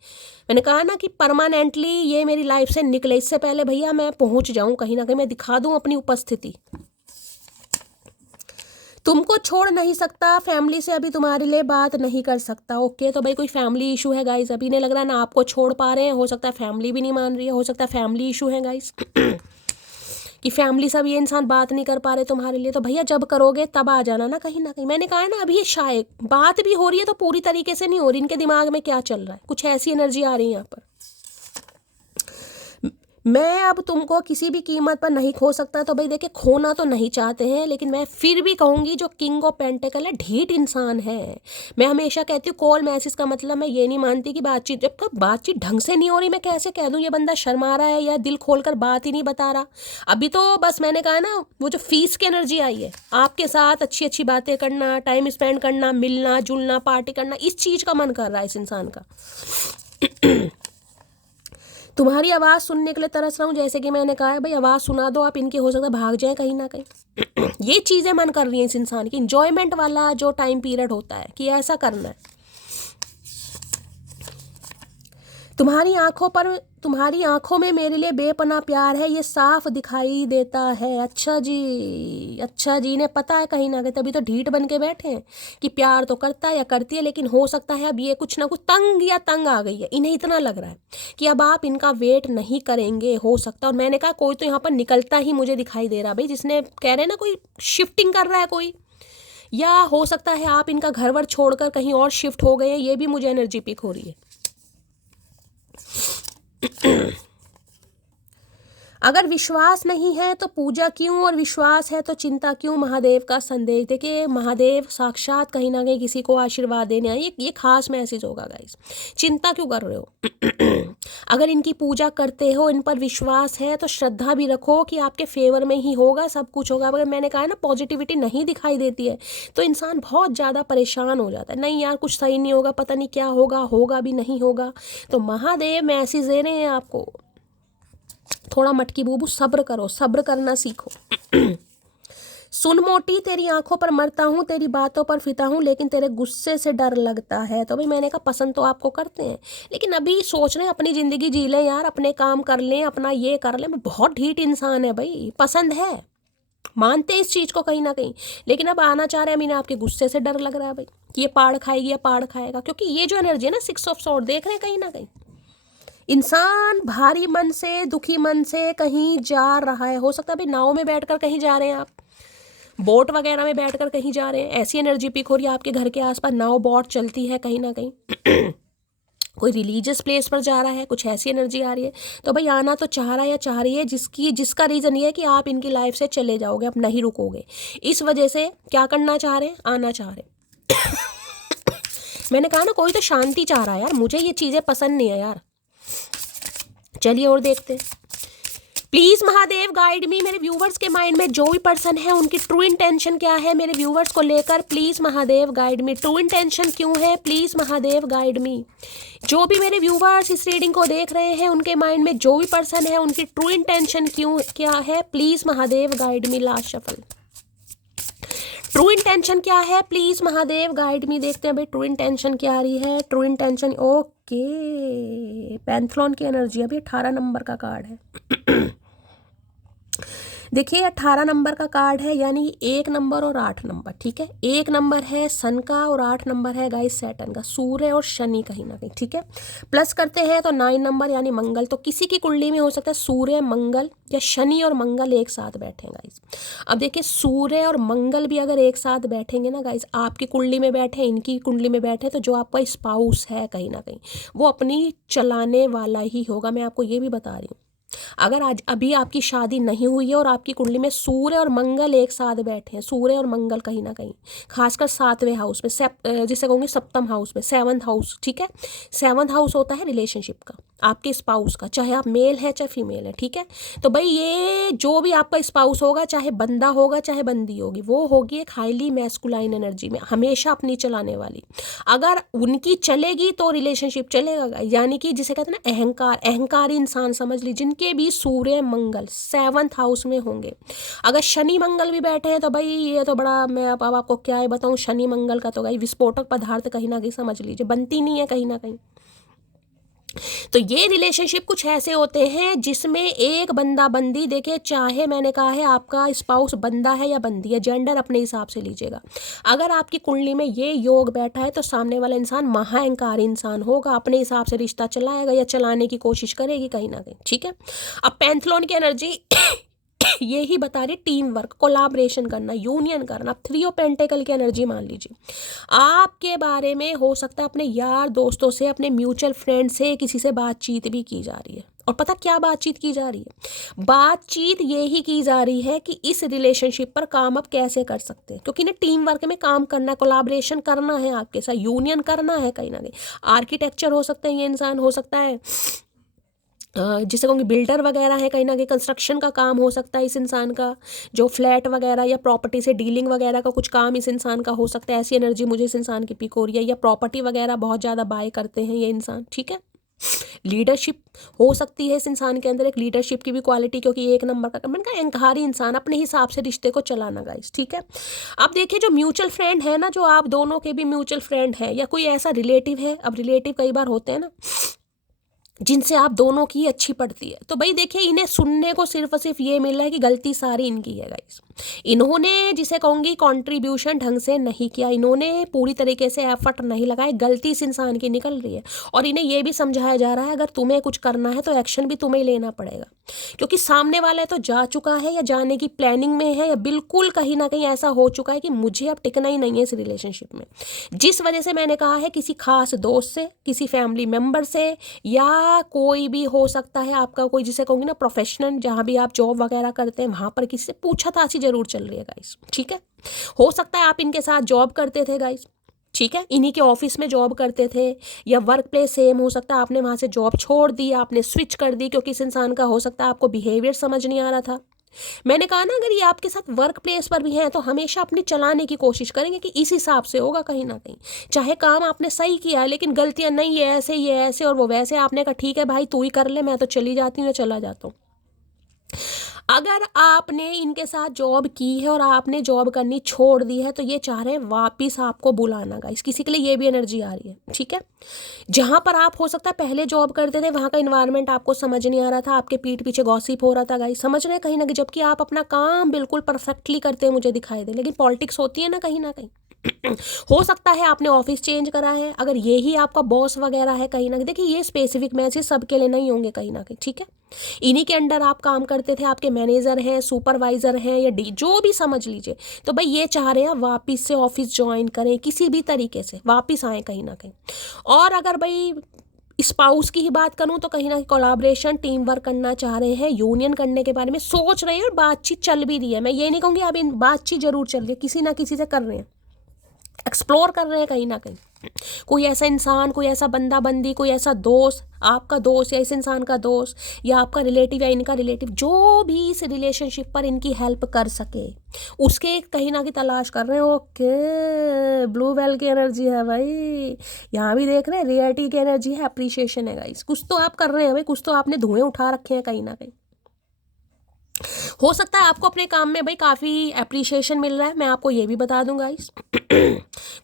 मैंने कहा ना कि परमानेंटली ये मेरी लाइफ से निकले, इससे पहले भैया मैं पहुंच जाऊं कहीं ना कहीं, मैं दिखा दूं अपनी उपस्थिति। तुमको छोड़ नहीं सकता, फैमिली से अभी तुम्हारे लिए बात नहीं कर सकता, ओके। तो भाई कोई फैमिली इशू है गाइस, अभी नहीं लग रहा है ना आपको छोड़ पा रहे हैं, हो सकता है फैमिली भी नहीं मान रही है, हो सकता है फैमिली इशू है गाइस कि फैमिली से अब ये इंसान बात नहीं कर पा रहे तुम्हारे लिए। तो भैया जब करोगे तब आ जाना ना कहीं ना कहीं। मैंने कहा है ना अभी ये शायद बात भी हो रही है तो पूरी तरीके से नहीं हो रही, इनके दिमाग में क्या चल रहा है, कुछ ऐसी एनर्जी आ रही है यहाँ पर। मैं अब तुमको किसी भी कीमत पर नहीं खो सकता। तो भाई देखिए खोना तो नहीं चाहते हैं, लेकिन मैं फिर भी कहूँगी जो किंग ऑफ पेंटिकल है ढीठ इंसान है। मैं हमेशा कहती हूँ कॉल मैसेज का मतलब मैं ये नहीं मानती कि बातचीत, जब तक बातचीत ढंग से नहीं हो रही मैं कैसे कह दूँ ये बंदा शर्मा रहा है या दिल खोल कर बात ही नहीं बता रहा। अभी तो बस मैंने कहा ना वो जो फीस की एनर्जी आई है, आपके साथ अच्छी अच्छी बातें करना, टाइम स्पेंड करना, मिलना जुलना, पार्टी करना, इस चीज़ का मन कर रहा है इस इंसान का। तुम्हारी आवाज़ सुनने के लिए तरस रहा हूँ, जैसे कि मैंने कहा है भाई आवाज़ सुना दो आप इनकी, हो सकता है भाग जाए कहीं ना कहीं। ये चीज़ें मन कर रही हैं इस इंसान की, इंजॉयमेंट वाला जो टाइम पीरियड होता है कि ऐसा करना है। तुम्हारी आंखों में मेरे लिए बेपनाह प्यार है, ये साफ दिखाई देता है। अच्छा जी, अच्छा जी, इन्हें पता है कहीं ना कहीं, तभी तो ढीठ बन के बैठे हैं कि प्यार तो करता है या करती है, लेकिन हो सकता है अब ये कुछ ना कुछ तंग आ गई है। इन्हें इतना लग रहा है कि अब आप इनका वेट नहीं करेंगे, हो सकता है। और मैंने कहा कोई तो यहाँ पर निकलता ही मुझे दिखाई दे रहा भाई, जिसने कह रहे हैं ना कोई शिफ्टिंग कर रहा है कोई, या हो सकता है आप इनका घर वर छोड़कर कहीं और शिफ्ट हो गए हैं, ये भी मुझे एनर्जी पिक हो रही है। अगर विश्वास नहीं है तो पूजा क्यों, और विश्वास है तो चिंता क्यों, महादेव का संदेश। देखिए महादेव साक्षात कहीं ना कहीं किसी को आशीर्वाद देने आए, ये खास मैसेज होगा गाइस। चिंता क्यों कर रहे हो अगर इनकी पूजा करते हो, इन पर विश्वास है तो श्रद्धा भी रखो कि आपके फेवर में ही होगा, सब कुछ होगा। अगर मैंने कहा ना पॉजिटिविटी नहीं दिखाई देती है तो इंसान बहुत ज़्यादा परेशान हो जाता है, नहीं यार कुछ सही नहीं होगा, पता नहीं क्या होगा, होगा भी नहीं होगा। तो महादेव मैसेज दे रहे हैं आपको, थोड़ा मटकी बूबू सब्र करो, सब्र करना सीखो। सुन मोटी तेरी आंखों पर मरता हूँ, तेरी बातों पर फिदा हूँ, लेकिन तेरे गुस्से से डर लगता है। तो भाई मैंने कहा पसंद तो आपको करते हैं, लेकिन अभी सोच रहे हैं अपनी ज़िंदगी जी लें यार, अपने काम कर लें, अपना ये कर लें। मैं बहुत ढीठ इंसान है भाई, पसंद है, मानते हैं इस चीज़ को कहीं ना कहीं, लेकिन अब आना चाह रहे हैं, मैंने आपके गुस्से से डर लग रहा है भाई कि ये पाड़ खाएगी या पाड़ खाएगा। क्योंकि ये जो एनर्जी है ना 6 ऑफ सॉर्ड देख रहे हैं, कहीं ना कहीं इंसान भारी मन से, दुखी मन से कहीं जा रहा है। हो सकता है भाई नाव में बैठकर कहीं जा रहे हैं आप, बोट वगैरह में बैठकर कहीं जा रहे हैं, ऐसी एनर्जी पिक हो रही है आपके घर के आसपास, नाव बोट चलती है कहीं ना कहीं कोई रिलीजियस प्लेस पर जा रहा है, कुछ ऐसी एनर्जी आ रही है। तो भाई आना तो चाह रहा है या चाह रही है, जिसका रीज़न ये है कि आप इनकी लाइफ से चले जाओगे, आप नहीं रुकोगे। इस वजह से क्या करना चाह रहे हैं, आना चाह रहे हैं मैंने कहा ना कोई तो शांति चाह रहा है यार, मुझे ये चीज़ें पसंद नहीं है यार। चलिए और देखते हैं। प्लीज महादेव गाइड मी, मेरे व्यूवर्स के माइंड में जो भी पर्सन है उनकी ट्रू इंटेंशन क्या है मेरे व्यूवर्स को लेकर। Please Mahadev guide me, true intention क्यों है, प्लीज महादेव गाइड मी। जो भी मेरे व्यूवर्स इस रीडिंग को देख रहे हैं उनके माइंड में जो भी पर्सन है उनकी ट्रू इंटेंशन क्या है, please Mahadev guide me. Last shuffle, true intention क्या है, प्लीज महादेव गाइड मी। देखते हैं भाई ट्रू इंटेंशन क्या आ रही है। ट्रू इंटेंशन, ओके, पैंथलॉन की एनर्जी, अभी 18 नंबर का कार्ड है देखिए 18 नंबर का कार्ड है, यानी 1 नंबर और 8 नंबर, ठीक है। 1 नंबर है सन का और 8 नंबर है गाइस सैटर्न का, सूर्य और शनि कहीं ना कहीं, ठीक है। प्लस करते हैं तो 9 नंबर यानी मंगल। तो किसी की कुंडली में हो सकता है सूर्य मंगल या शनि और मंगल एक साथ बैठे गाइस। अब देखिए सूर्य और मंगल भी अगर एक साथ बैठेंगे ना गाइस, आपकी कुंडली में बैठे, इनकी कुंडली में बैठे, तो जो आपका स्पाउस है कहीं ना कहीं वो अपनी चलाने वाला ही होगा। मैं आपको ये भी बता रही हूँ, अगर आज अभी आपकी शादी नहीं हुई है और आपकी कुंडली में सूर्य और मंगल एक साथ बैठे हैं, सूर्य और मंगल कहीं ना कहीं, खासकर 7वें हाउस में, जिसे कहूँगी सप्तम हाउस में, 7th हाउस, ठीक है। 7th हाउस होता है रिलेशनशिप का, आपके स्पाउस का, चाहे आप मेल है चाहे फीमेल है, ठीक है। तो भाई ये जो भी आपका स्पाउस होगा, चाहे बंदा होगा चाहे बंदी होगी, वो होगी एक हाईली मैस्कुलाइन एनर्जी में, हमेशा अपनी चलाने वाली। अगर उनकी चलेगी तो रिलेशनशिप चलेगा, यानी कि जिसे कहते हैं ना अहंकार, अहंकारी इंसान समझ लीजिए, जिनके भी सूर्य मंगल 7th हाउस में होंगे। अगर शनि मंगल भी बैठे हैं तो भाई ये तो बड़ा, मैं अब आपको क्या है बताऊँ, शनि मंगल का तो भाई विस्फोटक पदार्थ कहीं ना कहीं समझ लीजिए, बनती नहीं है कहीं ना कहीं। तो ये रिलेशनशिप कुछ ऐसे होते हैं जिसमें एक बंदा बंदी, देखिए चाहे मैंने कहा है आपका स्पाउस बंदा है या बंदी है, जेंडर अपने हिसाब से लीजिएगा। अगर आपकी कुंडली में ये योग बैठा है तो सामने वाला इंसान महाअहंकारी इंसान होगा, अपने हिसाब से रिश्ता चलाएगा या चलाने की कोशिश करेगी कहीं ना कहीं, ठीक है। अब पैंथलॉन की एनर्जी ये ही बता रही, टीम वर्क, कोलाब्रेशन करना, यूनियन करना। 3 ऑफ पेंटेकल की एनर्जी मान लीजिए, आपके बारे में हो सकता है अपने यार दोस्तों से, अपने म्यूचुअल फ्रेंड से किसी से बातचीत भी की जा रही है। और पता क्या बातचीत की जा रही है, बातचीत ये ही की जा रही है कि इस रिलेशनशिप पर काम अब कैसे कर सकते हैं, क्योंकि ना टीम वर्क में काम करना है, कोलाब्रेशन करना है, आपके साथ यूनियन करना है कहीं ना कहीं। आर्किटेक्चर हो सकता है ये इंसान, हो सकता है जिसे कहूँगी बिल्डर वगैरह है कहीं ना कहीं, कंस्ट्रक्शन का काम हो सकता है इस इंसान का, जो फ्लैट वगैरह या प्रॉपर्टी से डीलिंग वगैरह का कुछ काम इस इंसान का हो सकता है। ऐसी एनर्जी मुझे इस इंसान की पिक हो रही है, या प्रॉपर्टी वगैरह बहुत ज़्यादा बाय करते हैं ये इंसान, ठीक है। लीडरशिप हो सकती है इस इंसान के अंदर, एक लीडरशिप की भी क्वालिटी, क्योंकि 1 नंबर का मैंने कहा अहंकारी इंसान, अपने हिसाब से रिश्ते को चलाना गाइस, ठीक है। अब देखिए जो म्यूचुअल फ्रेंड है ना, जो आप दोनों के भी म्यूचुअल फ्रेंड है या कोई ऐसा रिलेटिव है, अब रिलेटिव कई बार होते हैं ना जिनसे आप दोनों की अच्छी पड़ती है, तो भाई देखिए इन्हें सुनने को सिर्फ और सिर्फ ये मिला है कि गलती सारी इनकी है गाइस। इन्होंने जिसे कहूँगी कंट्रीब्यूशन ढंग से नहीं किया, इन्होंने पूरी तरीके से एफर्ट नहीं लगाए, गलती इस इंसान की निकल रही है। और इन्हें ये भी समझाया जा रहा है अगर तुम्हें कुछ करना है तो एक्शन भी तुम्हें लेना पड़ेगा, क्योंकि सामने वाला तो जा चुका है या जाने की प्लानिंग में है, या बिल्कुल कहीं ना कहीं ऐसा हो चुका है कि मुझे अब टिकना ही नहीं है इस रिलेशनशिप में। जिस वजह से मैंने कहा है किसी खास दोस्त से, किसी फैमिली मेम्बर से, या कोई भी हो सकता है आपका कोई जिसे कहूँगी ना प्रोफेशनल, जहाँ भी आप जॉब वगैरह करते हैं वहाँ पर किसी से पूछताछ जरूर चल रही है गाइस, ठीक है। हो सकता है आप इनके साथ जॉब करते थे गाइस, ठीक है, इन्हीं के ऑफिस में जॉब करते थे, या वर्क प्लेस सेम हो सकता है, आपने वहाँ से जॉब छोड़ दी, आपने स्विच कर दी, क्योंकि इस इंसान का हो सकता है आपको बिहेवियर समझ नहीं आ रहा था। मैंने कहा ना अगर ये आपके साथ वर्क प्लेस पर भी हैं तो हमेशा अपनी चलाने की कोशिश करेंगे कि इस हिसाब से होगा कहीं ना कहीं, चाहे काम आपने सही किया है लेकिन गलतियां नहीं, ये ऐसे और वो वैसे, आपने कहा ठीक है भाई तू ही कर ले, मैं तो चली जाती हूँ या चला जाता हूँ। अगर आपने इनके साथ जॉब की है और आपने जॉब करनी छोड़ दी है तो ये चाह रहे हैं वापस आपको बुलाना गाइस, किसी के लिए ये भी एनर्जी आ रही है, ठीक है। जहाँ पर आप हो सकता है पहले जॉब करते थे वहाँ का इन्वायरमेंट आपको समझ नहीं आ रहा था, आपके पीठ पीछे गॉसिप हो रहा था गाइस, समझ रहे हैं कहीं ना कहीं, जबकि आप अपना काम बिल्कुल परफेक्टली करते हैं मुझे दिखाई दे, लेकिन पॉलिटिक्स होती है ना कहीं ना कहीं। हो सकता है आपने ऑफिस चेंज करा है, अगर ये ही आपका बॉस वगैरह है कहीं ना कहीं, देखिए ये स्पेसिफिक मैसेज सबके लिए नहीं होंगे कहीं ना कहीं, ठीक है। इन्हीं के अंडर आप काम करते थे, आपके मैनेजर हैं, सुपरवाइजर हैं या डी जो भी समझ लीजिए, तो भाई ये चाह रहे हैं वापस से ऑफिस ज्वाइन करें, किसी भी तरीके से वापस आए कहीं ना कहीं। और अगर भाई स्पाउस की ही बात करूं तो कहीं ना कहीं कोलाब्रेशन, टीम वर्क करना चाह रहे हैं, यूनियन करने के बारे में सोच रहे हैं और बातचीत चल भी रही है। मैं ये नहीं कहूँगी अब इन बातचीत जरूर चल रही है, किसी ना किसी से कर रहे हैं, एक्सप्लोर कर रहे हैं कहीं ना कहीं। कोई ऐसा इंसान, कोई ऐसा बंदा बंदी, कोई ऐसा दोस्त, आपका दोस्त या इस इंसान का दोस्त या आपका रिलेटिव या इनका रिलेटिव, जो भी इस रिलेशनशिप पर इनकी हेल्प कर सके उसके कहीं ना कहीं तलाश कर रहे हैं। ओके, ब्लू वेल की एनर्जी है भाई, यहाँ भी देख रहे हैं रियलिटी की एनर्जी है, अप्रिशिएशन है गाइस, कुछ तो आप कर रहे हैं भाई, कुछ तो आपने धुएं उठा रखे हैं कहीं ना कहीं। हो सकता है आपको अपने काम में भाई काफ़ी अप्रिशिएशन मिल रहा है, मैं आपको ये भी बता दूं गाइस।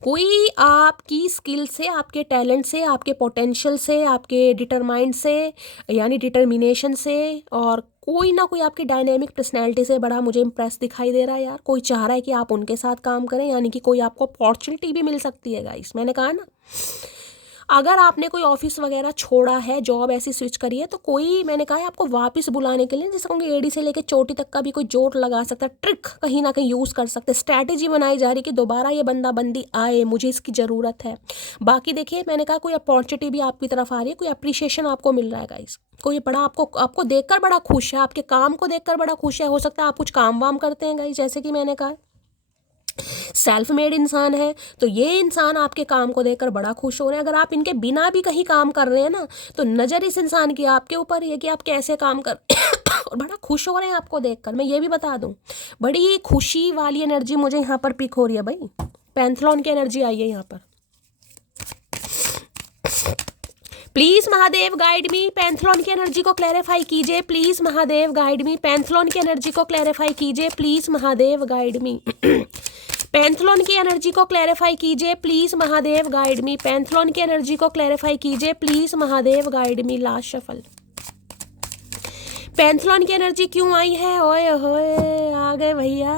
कोई आपकी स्किल से, आपके टैलेंट से, आपके पोटेंशियल से, आपके डिटरमाइंड से यानी डिटर्मिनेशन से, और कोई ना कोई आपकी डायनेमिक पर्सनैलिटी से बड़ा मुझे इम्प्रेस दिखाई दे रहा है यार। कोई चाह रहा है कि आप उनके साथ काम करें, यानी कि कोई आपको अपॉर्चुनिटी भी मिल सकती है गाइस, मैंने कहा ना। अगर आपने कोई ऑफिस वगैरह छोड़ा है, जॉब ऐसी स्विच करी है, तो कोई, मैंने कहा है आपको वापस बुलाने के लिए, जैसे कहूँगी एडी से लेकर चोटी तक का भी कोई जोड़ लगा सकता है, ट्रिक कहीं ना कहीं यूज़ कर सकते हैं, स्ट्रैटेजी बनाई जा रही है कि दोबारा ये बंदा बंदी आए, मुझे इसकी ज़रूरत है। बाकी देखिए मैंने कहा कोई अपॉर्चुनिटी भी आपकी तरफ आ रही है, कोई अप्रिशिएशन आपको मिल रहा है गाइस, कोई बड़ा आपको देखकर बड़ा खुश है, आपके काम को देखकर बड़ा खुश है। हो सकता है आप कुछ काम वाम करते हैं गाइस, जैसे कि मैंने कहा सेल्फ मेड इंसान है, तो ये इंसान आपके काम को देखकर बड़ा खुश हो रहे हैं। अगर आप इनके बिना भी कहीं काम कर रहे हैं ना, तो नज़र इस इंसान की आपके ऊपर है कि आप कैसे काम कर और बड़ा खुश हो रहे हैं आपको देखकर। मैं ये भी बता दूं, बड़ी खुशी वाली एनर्जी मुझे यहाँ पर पिक हो रही है भाई, पैंथलॉन की एनर्जी आई है यहाँ पर। प्लीज महादेव गाइड मी, पैंथलॉन की एनर्जी को क्लैरिफाई कीजिए प्लीज महादेव गाइड मी, पैंथलॉन की एनर्जी को क्लैरिफाई कीजिए प्लीज महादेव गाइड मी। पैंथलॉन की एनर्जी को क्लैरिफाई कीजिए प्लीज महादेव गाइड मी, पैंथलॉन की एनर्जी को क्लैरिफाई कीजिए please Mahadev guide me. Last shuffle, पैंथलॉन की एनर्जी क्यों आई है? ओए होए आ गए भैया,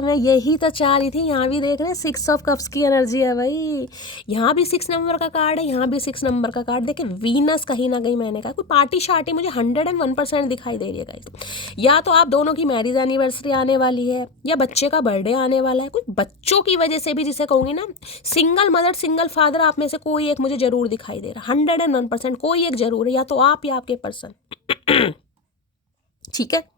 मैं यही तो चाह रही थी। यहाँ भी देख रहे हैं 6 ऑफ कप्स की एनर्जी है भाई, यहाँ भी 6 नंबर का कार्ड है, यहाँ भी 6 नंबर का कार्ड। देखिए वीनस कहीं ना कहीं, मैंने कहा कोई पार्टी शार्टी मुझे 101% दिखाई दे रही है गाइस। या तो आप दोनों की मैरिज एनिवर्सरी आने वाली है, या बच्चे का बर्थडे आने वाला है, कोई बच्चों की वजह से भी, जिसे कहूँगी ना सिंगल मदर सिंगल फादर, आप में से कोई एक मुझे जरूर दिखाई दे रहा, 101% कोई एक जरूर है, या तो आप या आपके पर्सन, ठीक है।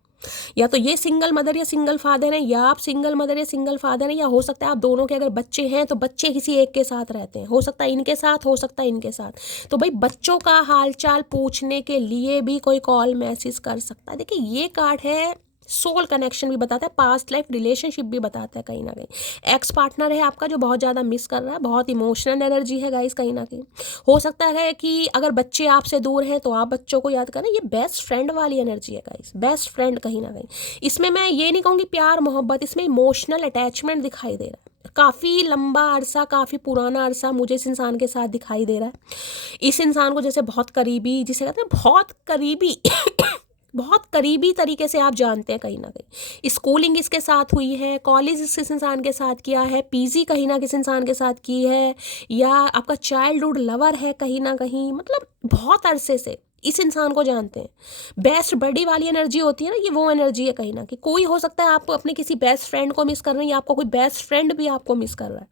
या तो ये सिंगल मदर या सिंगल फादर है, या आप सिंगल मदर या सिंगल फादर है, या हो सकता है आप दोनों के अगर बच्चे हैं तो बच्चे किसी एक के साथ रहते हैं, हो सकता है इनके साथ, हो सकता है इनके साथ। तो भाई बच्चों का हालचाल पूछने के लिए भी कोई कॉल मैसेज कर सकता है। देखिए ये कार्ड है, सोल कनेक्शन भी बताता है, पास्ट लाइफ रिलेशनशिप भी बताता है कहीं ना कहीं। एक्स पार्टनर है आपका जो बहुत ज़्यादा मिस कर रहा है, बहुत इमोशनल एनर्जी है गाइस कहीं ना कहीं। हो सकता है कि अगर बच्चे आपसे दूर हैं तो आप बच्चों को याद करें, ये बेस्ट फ्रेंड वाली एनर्जी है गाइस, बेस्ट फ्रेंड कहीं ना कहीं। इसमें मैं ये नहीं कहूँगी प्यार मोहब्बत, इसमें इमोशनल अटैचमेंट दिखाई दे रहा है। काफ़ी लंबा अरसा, काफ़ी पुराना अरसा मुझे इस इंसान के साथ दिखाई दे रहा है। इस इंसान को जैसे बहुत करीबी, जिसे कहते हैं बहुत करीबी बहुत करीबी तरीके से आप जानते हैं कहीं ना कहीं। स्कूलिंग इसके साथ हुई है, कॉलेज इस इंसान के साथ किया है, पीजी कहीं ना किसी इंसान के साथ की है, या आपका चाइल्डहुड लवर है कहीं ना कहीं, मतलब बहुत अरसे से इस इंसान को जानते हैं। बेस्ट बडी वाली एनर्जी होती है ना, ये वो एनर्जी है कहीं ना कहीं। कोई हो सकता है आप अपने किसी बेस्ट फ्रेंड को मिस कर रहे हैं, या आपको कोई बेस्ट फ्रेंड भी आपको मिस कर रहा है।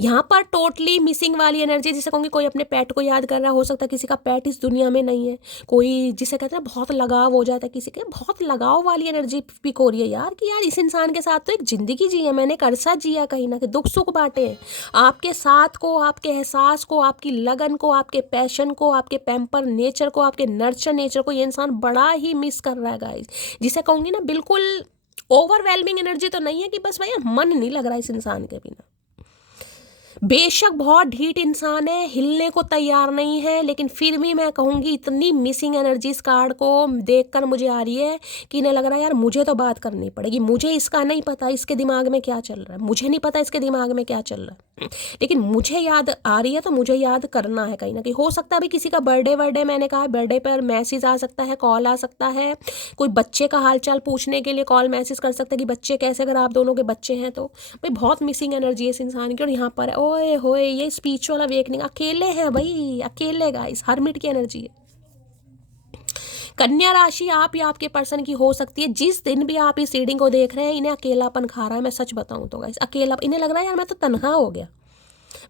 यहाँ पर टोटली मिसिंग वाली एनर्जी, जिसे कहूँगी कोई अपने पेट को याद कर रहा है, हो सकता है किसी का पेट इस दुनिया में नहीं है, कोई जिसे कहते हैं बहुत लगाव हो जाता है किसी के, बहुत लगाव वाली एनर्जी पिक हो रही है यार, कि यार इस इंसान के साथ तो एक ज़िंदगी जी है मैंने, एक अरसा जिया कहीं ना कहीं, दुख सुख बांटे हैं आपके साथ को, आपके एहसास को, आपकी लगन को, आपके पैशन को, आपके पैम्पर नेचर को, आपके नर्चर नेचर को ये इंसान बड़ा ही मिस कर रहा है गाइस। जिसे कहूँगी ना बिल्कुल ओवरवेलमिंग एनर्जी तो नहीं है कि बस भैया मन नहीं लग रहा है इस इंसान के बिना, बेशक बहुत ढीठ इंसान है, हिलने को तैयार नहीं है, लेकिन फिर भी मैं कहूँगी इतनी मिसिंग एनर्जी इस कार्ड को देखकर मुझे आ रही है कि इन्हें लग रहा है यार मुझे तो बात करनी पड़ेगी। मुझे इसका नहीं पता इसके दिमाग में क्या चल रहा है, मुझे नहीं पता इसके दिमाग में क्या चल रहा है, लेकिन मुझे याद आ रही है तो मुझे याद करना है कहीं ना कहीं। हो सकता है अभी किसी का बर्थडे, मैंने कहा बर्थडे पर मैसेज आ सकता है, कॉल आ सकता है, कोई बच्चे का हालचाल पूछने के लिए कॉल मैसेज कर सकता है कि बच्चे कैसे, अगर आप दोनों के बच्चे हैं तो। भाई बहुत मिसिंग एनर्जी है इस इंसान की। और यहाँ पर ओए होए ये स्पिरिचुअल अवेकनिंग, अकेले हैं भाई, अकेले गाइस, हरमिट की एनर्जी है। कन्या राशि आप या आपके पर्सन की हो सकती है। जिस दिन भी आप इस रीडिंग को देख रहे हैं इन्हें अकेलापन खा रहा है, मैं सच बताऊं तो गाइस, अकेला इन्हें लग रहा है यार मैं तो तन्हा हो गया,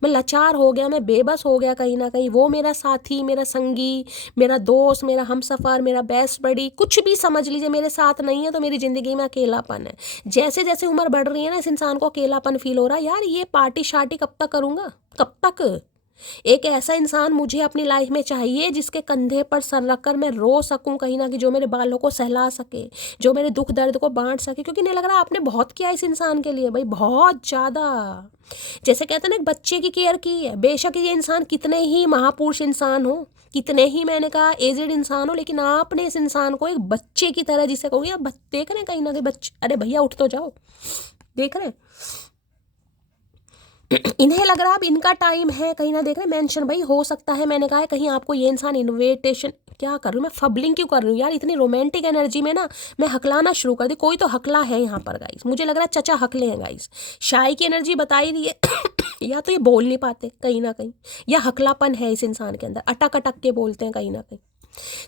मैं लाचार हो गया, मैं बेबस हो गया कहीं ना कहीं। वो मेरा साथी, मेरा संगी, मेरा दोस्त, मेरा हमसफ़र, मेरा बेस्ट बडी, कुछ भी समझ लीजिए, मेरे साथ नहीं है तो मेरी ज़िंदगी में अकेलापन है। जैसे जैसे उम्र बढ़ रही है ना, इस इंसान को अकेलापन फील हो रहा है, यार ये पार्टी शार्टी कब तक करूँगा, कब तक। एक ऐसा इंसान मुझे अपनी लाइफ में चाहिए जिसके कंधे पर सर रखकर मैं रो सकूं कहीं ना, कि जो मेरे बालों को सहला सके, जो मेरे दुख दर्द को बांट सके। क्योंकि नहीं लग रहा आपने बहुत किया इस इंसान के लिए भाई, बहुत ज़्यादा। जैसे कहते हैं ना एक बच्चे की केयर की है। बेशक ये इंसान कितने ही महापुरुष इंसान हो, कितने ही मैंने कहा एजेड इंसान हो, लेकिन आपने इस इंसान को एक बच्चे की तरह, जिसे कहोगे आप देख रहे हैं कहीं ना कहीं बच्चे, अरे भैया उठ तो जाओ, देख रहे हैं इन्हें लग रहा है अब इनका टाइम है कहीं ना, देख रहे मेंशन भाई हो सकता है, मैंने कहा है कहीं आपको ये इंसान इनविटेशन, क्या कर रही हूँ मैं, फबलिंग क्यों कर रही हूँ यार, इतनी रोमांटिक एनर्जी में ना मैं हकलाना शुरू कर दी। कोई तो हकला है यहाँ पर गाइस, मुझे लग रहा है चचा हकले हैं गाइस। शाय की एनर्जी बता ही रही है या तो ये बोल नहीं पाते कहीं ना कहीं, या हकलापन है इस इंसान के अंदर, अटक अटक के बोलते हैं कहीं ना कहीं।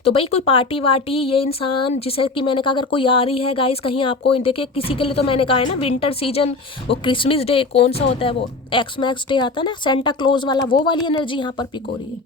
तो भाई कोई पार्टी वार्टी, ये इंसान जिसे कि मैंने कहा अगर कोई आ रही है गाइस कहीं आपको, देखिए किसी के लिए तो मैंने कहा है ना विंटर सीजन, वो क्रिसमस डे कौन सा होता है, वो एक्स मैक्स डे आता है ना, सेंटा क्लॉज वाला, वो वाली एनर्जी यहाँ पर पिक हो रही है।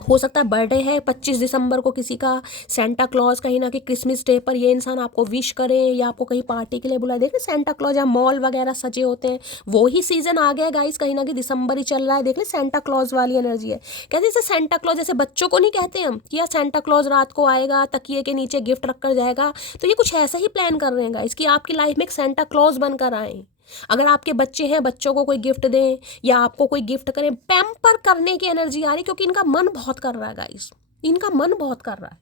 हो सकता है बर्थडे है 25 दिसंबर को किसी का, सेंटा क्लॉज कहीं ना कहीं क्रिसमस डे पर ये इंसान आपको विश करे या आपको कहीं पार्टी के लिए बुलाए। देखिए सेंटा क्लॉज या मॉल वगैरह सजे होते हैं, वो ही सीजन आ गया गाइस, कहीं ना कहीं दिसंबर ही चल रहा है। देख ले सेंटा क्लॉज वाली एनर्जी है। कहते जैसे सेंटा क्लॉज, जैसे बच्चों को नहीं कहते हम कि यार सेंटा क्लॉज रात को आएगा, तकिए के नीचे गिफ्ट रख कर जाएगा, तो ये कुछ ऐसा ही प्लान कर रहे हैं गाइस कि आपकी लाइफ में एक सेंटा क्लॉज बनकर आए। अगर आपके बच्चे हैं, बच्चों को कोई गिफ्ट दें या आपको कोई गिफ्ट करें, पैम्पर करने की एनर्जी आ रही, क्योंकि इनका मन बहुत कर रहा है गाइस, इनका मन बहुत कर रहा है।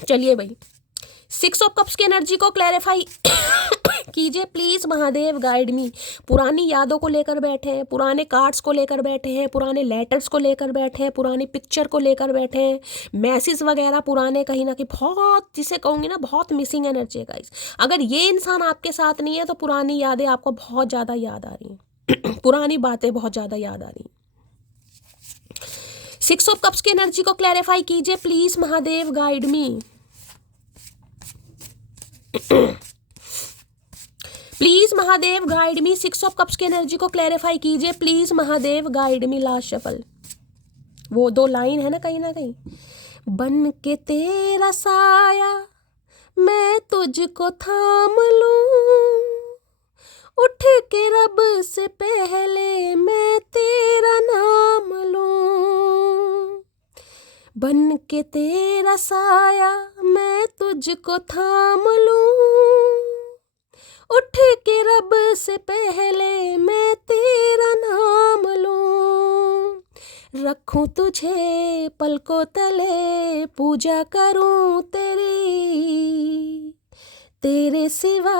चलिए भाई 6 ऑफ कप्स की एनर्जी को क्लैरिफाई कीजिए प्लीज महादेव, गाइड मी। पुरानी यादों को लेकर बैठे हैं, पुराने कार्ड्स को लेकर बैठे हैं, पुराने लेटर्स को लेकर बैठे हैं, पुरानी पिक्चर को लेकर बैठे हैं, मैसेज वगैरह पुराने कहीं ना कहीं, बहुत जिसे कहूँगी ना बहुत मिसिंग एनर्जी है गाइस। अगर ये इंसान आपके साथ नहीं है तो पुरानी यादें आपको बहुत ज़्यादा याद आ रही हैं पुरानी बातें बहुत ज़्यादा याद आ रही हैं। 6 ऑफ कप्स की एनर्जी को क्लैरिफाई कीजिए please Mahadev, guide me. Please Mahadev guide me. 6 of cups की एनर्जी को क्लैरिफाई कीजिए please Mahadev, guide me. Last shuffle, वो 2 लाइन है ना कहीं ना कहीं, बन के तेरा साया मैं तुझको थाम लूं, उठ के रब से पहले मैं तेरा नाम लूं, बन के तेरा साया मैं तुझको थाम लूं, उठ के रब से पहले मैं तेरा नाम लूं, रखूं तुझे पलकों तले, पूजा करूं तेरी, तेरे सिवा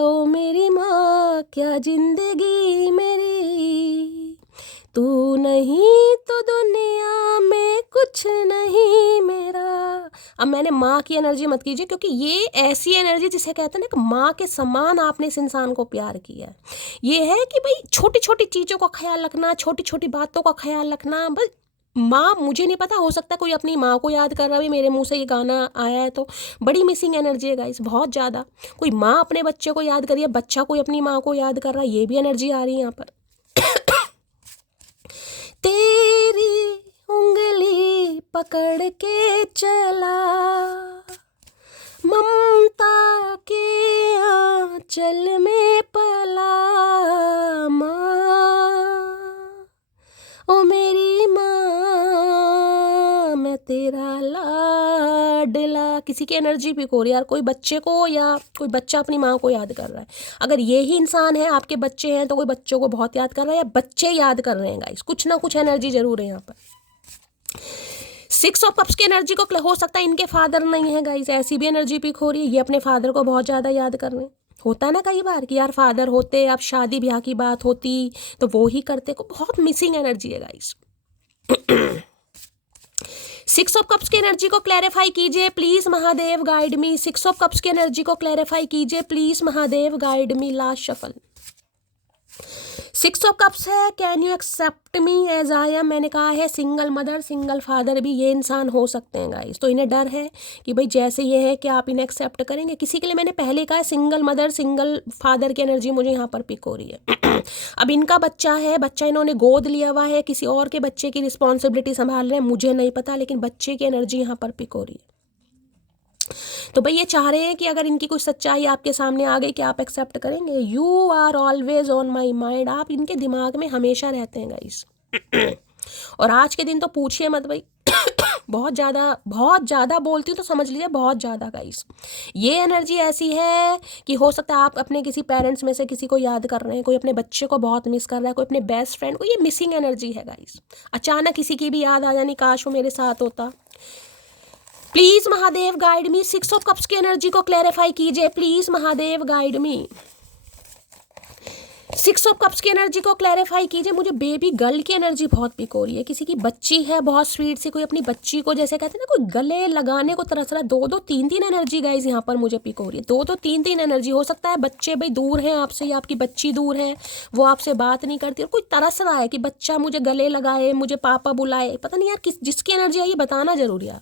ओ मेरी माँ क्या जिंदगी मेरी, तू नहीं तो दुनिया में कुछ नहीं मेरा। अब मैंने माँ की एनर्जी मत कीजिए, क्योंकि ये ऐसी एनर्जी जिसे कहते हैं ना कि माँ के समान आपने इस इंसान को प्यार किया है। ये है कि भाई छोटी छोटी चीज़ों का ख्याल रखना, छोटी छोटी बातों का ख्याल रखना। बस माँ, मुझे नहीं पता, हो सकता है कोई अपनी माँ को याद कर रहा है, मेरे मुंह से ये गाना आया है तो बड़ी मिसिंग एनर्जी है गाइस, बहुत ज़्यादा। कोई माँ अपने बच्चे को याद करिए, बच्चा कोई अपनी माँ को याद कर रहा है, ये भी एनर्जी आ रही है यहाँ पर। तेरी उंगली पकड़ के चला, ममता के आंचल में पला, माँ ओ मेरी माँ मैं तेरा लाडला किसी की एनर्जी पिक हो रही है यार, कोई बच्चे को या कोई बच्चा अपनी माँ को याद कर रहा है। अगर ये ही इंसान है, आपके बच्चे हैं, तो कोई बच्चों को बहुत याद कर रहा है या बच्चे याद कर रहे हैं गाइस, कुछ ना कुछ एनर्जी जरूर है यहाँ पर। 6 ऑफ कप्स की एनर्जी को हो सकता है इनके फादर नहीं है गाइस, ऐसी भी एनर्जी पिक हो रही है, ये अपने फादर को बहुत ज़्यादा याद कर रहे हैं। होता है ना कई बार कि यार फादर होते, अब शादी ब्याह की बात होती तो वो ही करते, को बहुत मिसिंग एनर्जी है गाइस। 6 ऑफ कप्स की एनर्जी को क्लैरिफाई कीजिए please Mahadev, guide me. 6 of cups की एनर्जी को क्लैरिफाई कीजिए please Mahadev, guide me. Last shuffle 6 of cups है, can you accept me as I am. मैंने कहा है सिंगल मदर सिंगल फादर भी ये इंसान हो सकते हैं गाइस, तो इन्हें डर है कि भाई जैसे ये है कि आप इन्हें एक्सेप्ट करेंगे। किसी के लिए मैंने पहले कहा है सिंगल मदर सिंगल फादर की एनर्जी मुझे यहाँ पर पिक हो रही है। अब इनका बच्चा है, बच्चा इन्होंने गोद लिया हुआ है, किसी और के बच्चे की रिस्पॉन्सिबिलिटी संभाल रहे हैं, मुझे नहीं पता, लेकिन बच्चे की एनर्जी यहाँ पर पिक हो रही है। तो भाई ये चाह रहे हैं कि अगर इनकी कुछ सच्चाई आपके सामने आ गई कि आप एक्सेप्ट करेंगे। You are always on my mind, आप इनके दिमाग में हमेशा रहते हैं गाइस। और आज के दिन तो पूछिए मत भाई, बहुत ज़्यादा बोलती हूँ तो समझ लीजिए बहुत ज़्यादा गाइस। ये एनर्जी ऐसी है कि हो सकता है आप अपने किसी पेरेंट्स में से किसी को याद कर रहे हैं, कोई अपने बच्चे को बहुत मिस कर रहा है, कोई अपने बेस्ट फ्रेंड को, ये मिसिंग एनर्जी है गाइस। अचानक किसी की भी याद आ जानी, काश वो मेरे साथ होता। Please Mahadev guide me. 6 of cups की एनर्जी को क्लैरिफाई कीजिए please Mahadev, guide me. 6 of cups की एनर्जी को क्लैरिफाई कीजिए। मुझे बेबी गर्ल की एनर्जी बहुत पिक हो रही है, किसी की बच्ची है बहुत स्वीट सी, कोई अपनी बच्ची को जैसे कहते हैं ना कोई गले लगाने को तरस रहा है। 2 3 एनर्जी गाइज यहाँ पर मुझे पिक हो रही है, 2 3 एनर्जी। हो सकता है बच्चे भाई दूर हैं आपसे या आपकी बच्ची दूर है, वो आपसे बात नहीं करती और कोई तरस रहा है कि बच्चा मुझे गले लगाए, मुझे पापा बुलाए। पता नहीं यार किस जिसकी एनर्जी है ये बताना जरूर यार।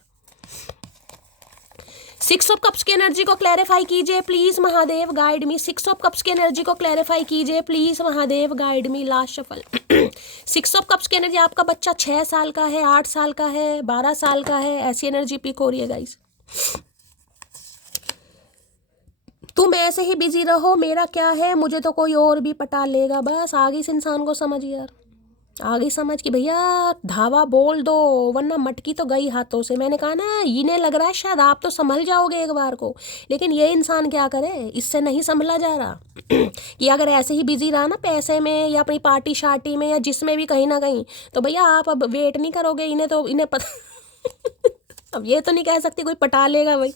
6 ऑफ कप्स की एनर्जी को क्लैरिफाई कीजिए please Mahadev, guide me. 6 of cups की एनर्जी को क्लैरिफाई कीजिए please Mahadev, guide me. Last shuffle 6 of cups की एनर्जी, आपका बच्चा 6 साल का है, 8 साल का है, 12 साल का है, ऐसी एनर्जी पिक हो रही है गाइस। तुम ऐसे ही बिजी रहो, मेरा क्या है, मुझे तो कोई और भी पटा लेगा। बस आगे इस इंसान को समझ यार, आगे समझ कि भैया धावा बोल दो वरना मटकी तो गई हाथों से। मैंने कहा ना इन्हें लग रहा है शायद आप तो संभल जाओगे एक बार को, लेकिन ये इंसान क्या करे, इससे नहीं संभला जा रहा। कि अगर ऐसे ही बिजी रहा ना पैसे में या अपनी पार्टी शार्टी में या जिसमें भी कहीं ना कहीं, तो भैया आप अब वेट नहीं करोगे। इन्हें तो इन्हें पता अब ये तो नहीं कह सकती कोई पटा लेगा भाई,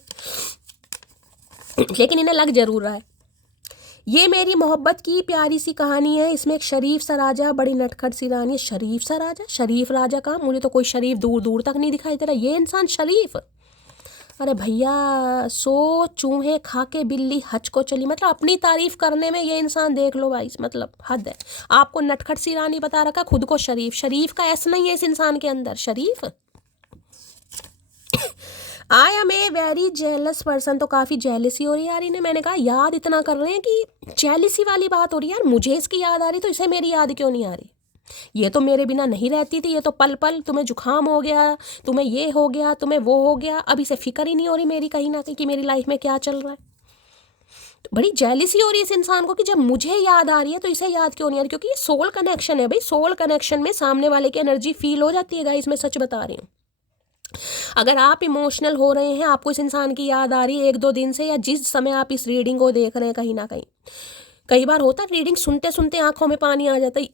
लेकिन इन्हें लग जरूर रहा है। ये मेरी मोहब्बत की प्यारी सी कहानी है, इसमें एक शरीफ सा राजा, बड़ी नटखट सी रानी। शरीफ सा राजा, शरीफ राजा का, मुझे तो कोई शरीफ दूर दूर तक नहीं दिखाई दे रहा। ये इंसान शरीफ, अरे भैया 100 चूहे खा के बिल्ली हज को चली, मतलब अपनी तारीफ करने में ये इंसान देख लो भाई, मतलब हद है। आपको नटखट सी रानी बता रखा, खुद को शरीफ। शरीफ का ऐसा नहीं है इस इंसान के अंदर, शरीफ। I am a very jealous person, तो काफ़ी जेलसी हो रही है यार इन्हें। मैंने कहा याद इतना कर रहे हैं कि जेलसी वाली बात हो रही है यार, मुझे इसकी याद आ रही तो इसे मेरी याद क्यों नहीं आ रही। ये तो मेरे बिना नहीं रहती थी, ये तो पल पल तुम्हें जुकाम हो गया, तुम्हें ये हो गया, तुम्हें वो हो गया, अब इसे फिक्र ही नहीं हो रही मेरी कहीं ना कहीं कि मेरी लाइफ में क्या चल रहा है। तो बड़ी जेलसी हो रही है इस इंसान को कि जब मुझे याद आ रही है तो इसे याद क्यों नहीं आ रही, क्योंकि ये सोल कनेक्शन है भाई। सोल कनेक्शन में सामने वाले की एनर्जी फील हो जाती है गाइस, मैं सच बता रही हूँ। अगर आप इमोशनल हो रहे हैं, आपको इस इंसान की याद आ रही है 1-2 दिन से, या जिस समय आप इस रीडिंग को देख रहे हैं, कहीं ना कहीं कई बार होता है रीडिंग सुनते सुनते आंखों में पानी आ जाता है।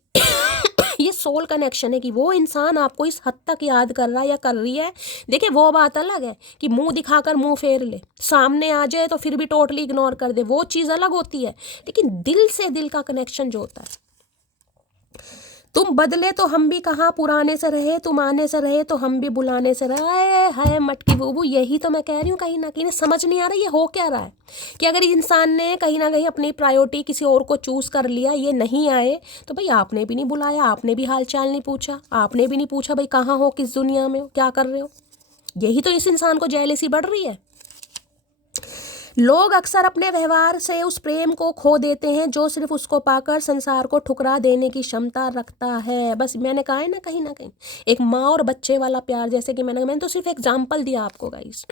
ये सोल कनेक्शन है कि वो इंसान आपको इस हद तक याद कर रहा है या कर रही है। देखिए वो बात अलग है कि मुंह दिखाकर मुंह फेर ले, सामने आ जाए तो फिर भी टोटली इग्नोर कर दे, वो चीज़ अलग होती है। लेकिन दिल से दिल का कनेक्शन जो होता है, तुम बदले तो हम भी कहाँ पुराने से रहे, तुम आने से रहे तो हम भी बुलाने से रहे। हाय मटकी बूबू, यही तो मैं कह रही हूँ। कहीं ना कहीं समझ नहीं आ रहा ये हो क्या रहा है कि अगर इंसान ने कहीं ना कहीं अपनी प्रायोरिटी किसी और को चूज कर लिया, ये नहीं आए तो भाई आपने भी नहीं बुलाया, आपने भी हाल चाल नहीं पूछा, आपने भी नहीं पूछा भाई कहाँ हो, किस दुनिया में हो, क्या कर रहे हो। यही तो इस इंसान को जेलसी बढ़ रही है। लोग अक्सर अपने व्यवहार से उस प्रेम को खो देते हैं जो सिर्फ उसको पाकर संसार को ठुकरा देने की क्षमता रखता है। बस मैंने कहा है ना, कहीं ना कहीं एक माँ और बच्चे वाला प्यार, जैसे कि मैंने तो सिर्फ एग्जाम्पल दिया आपको गाइस।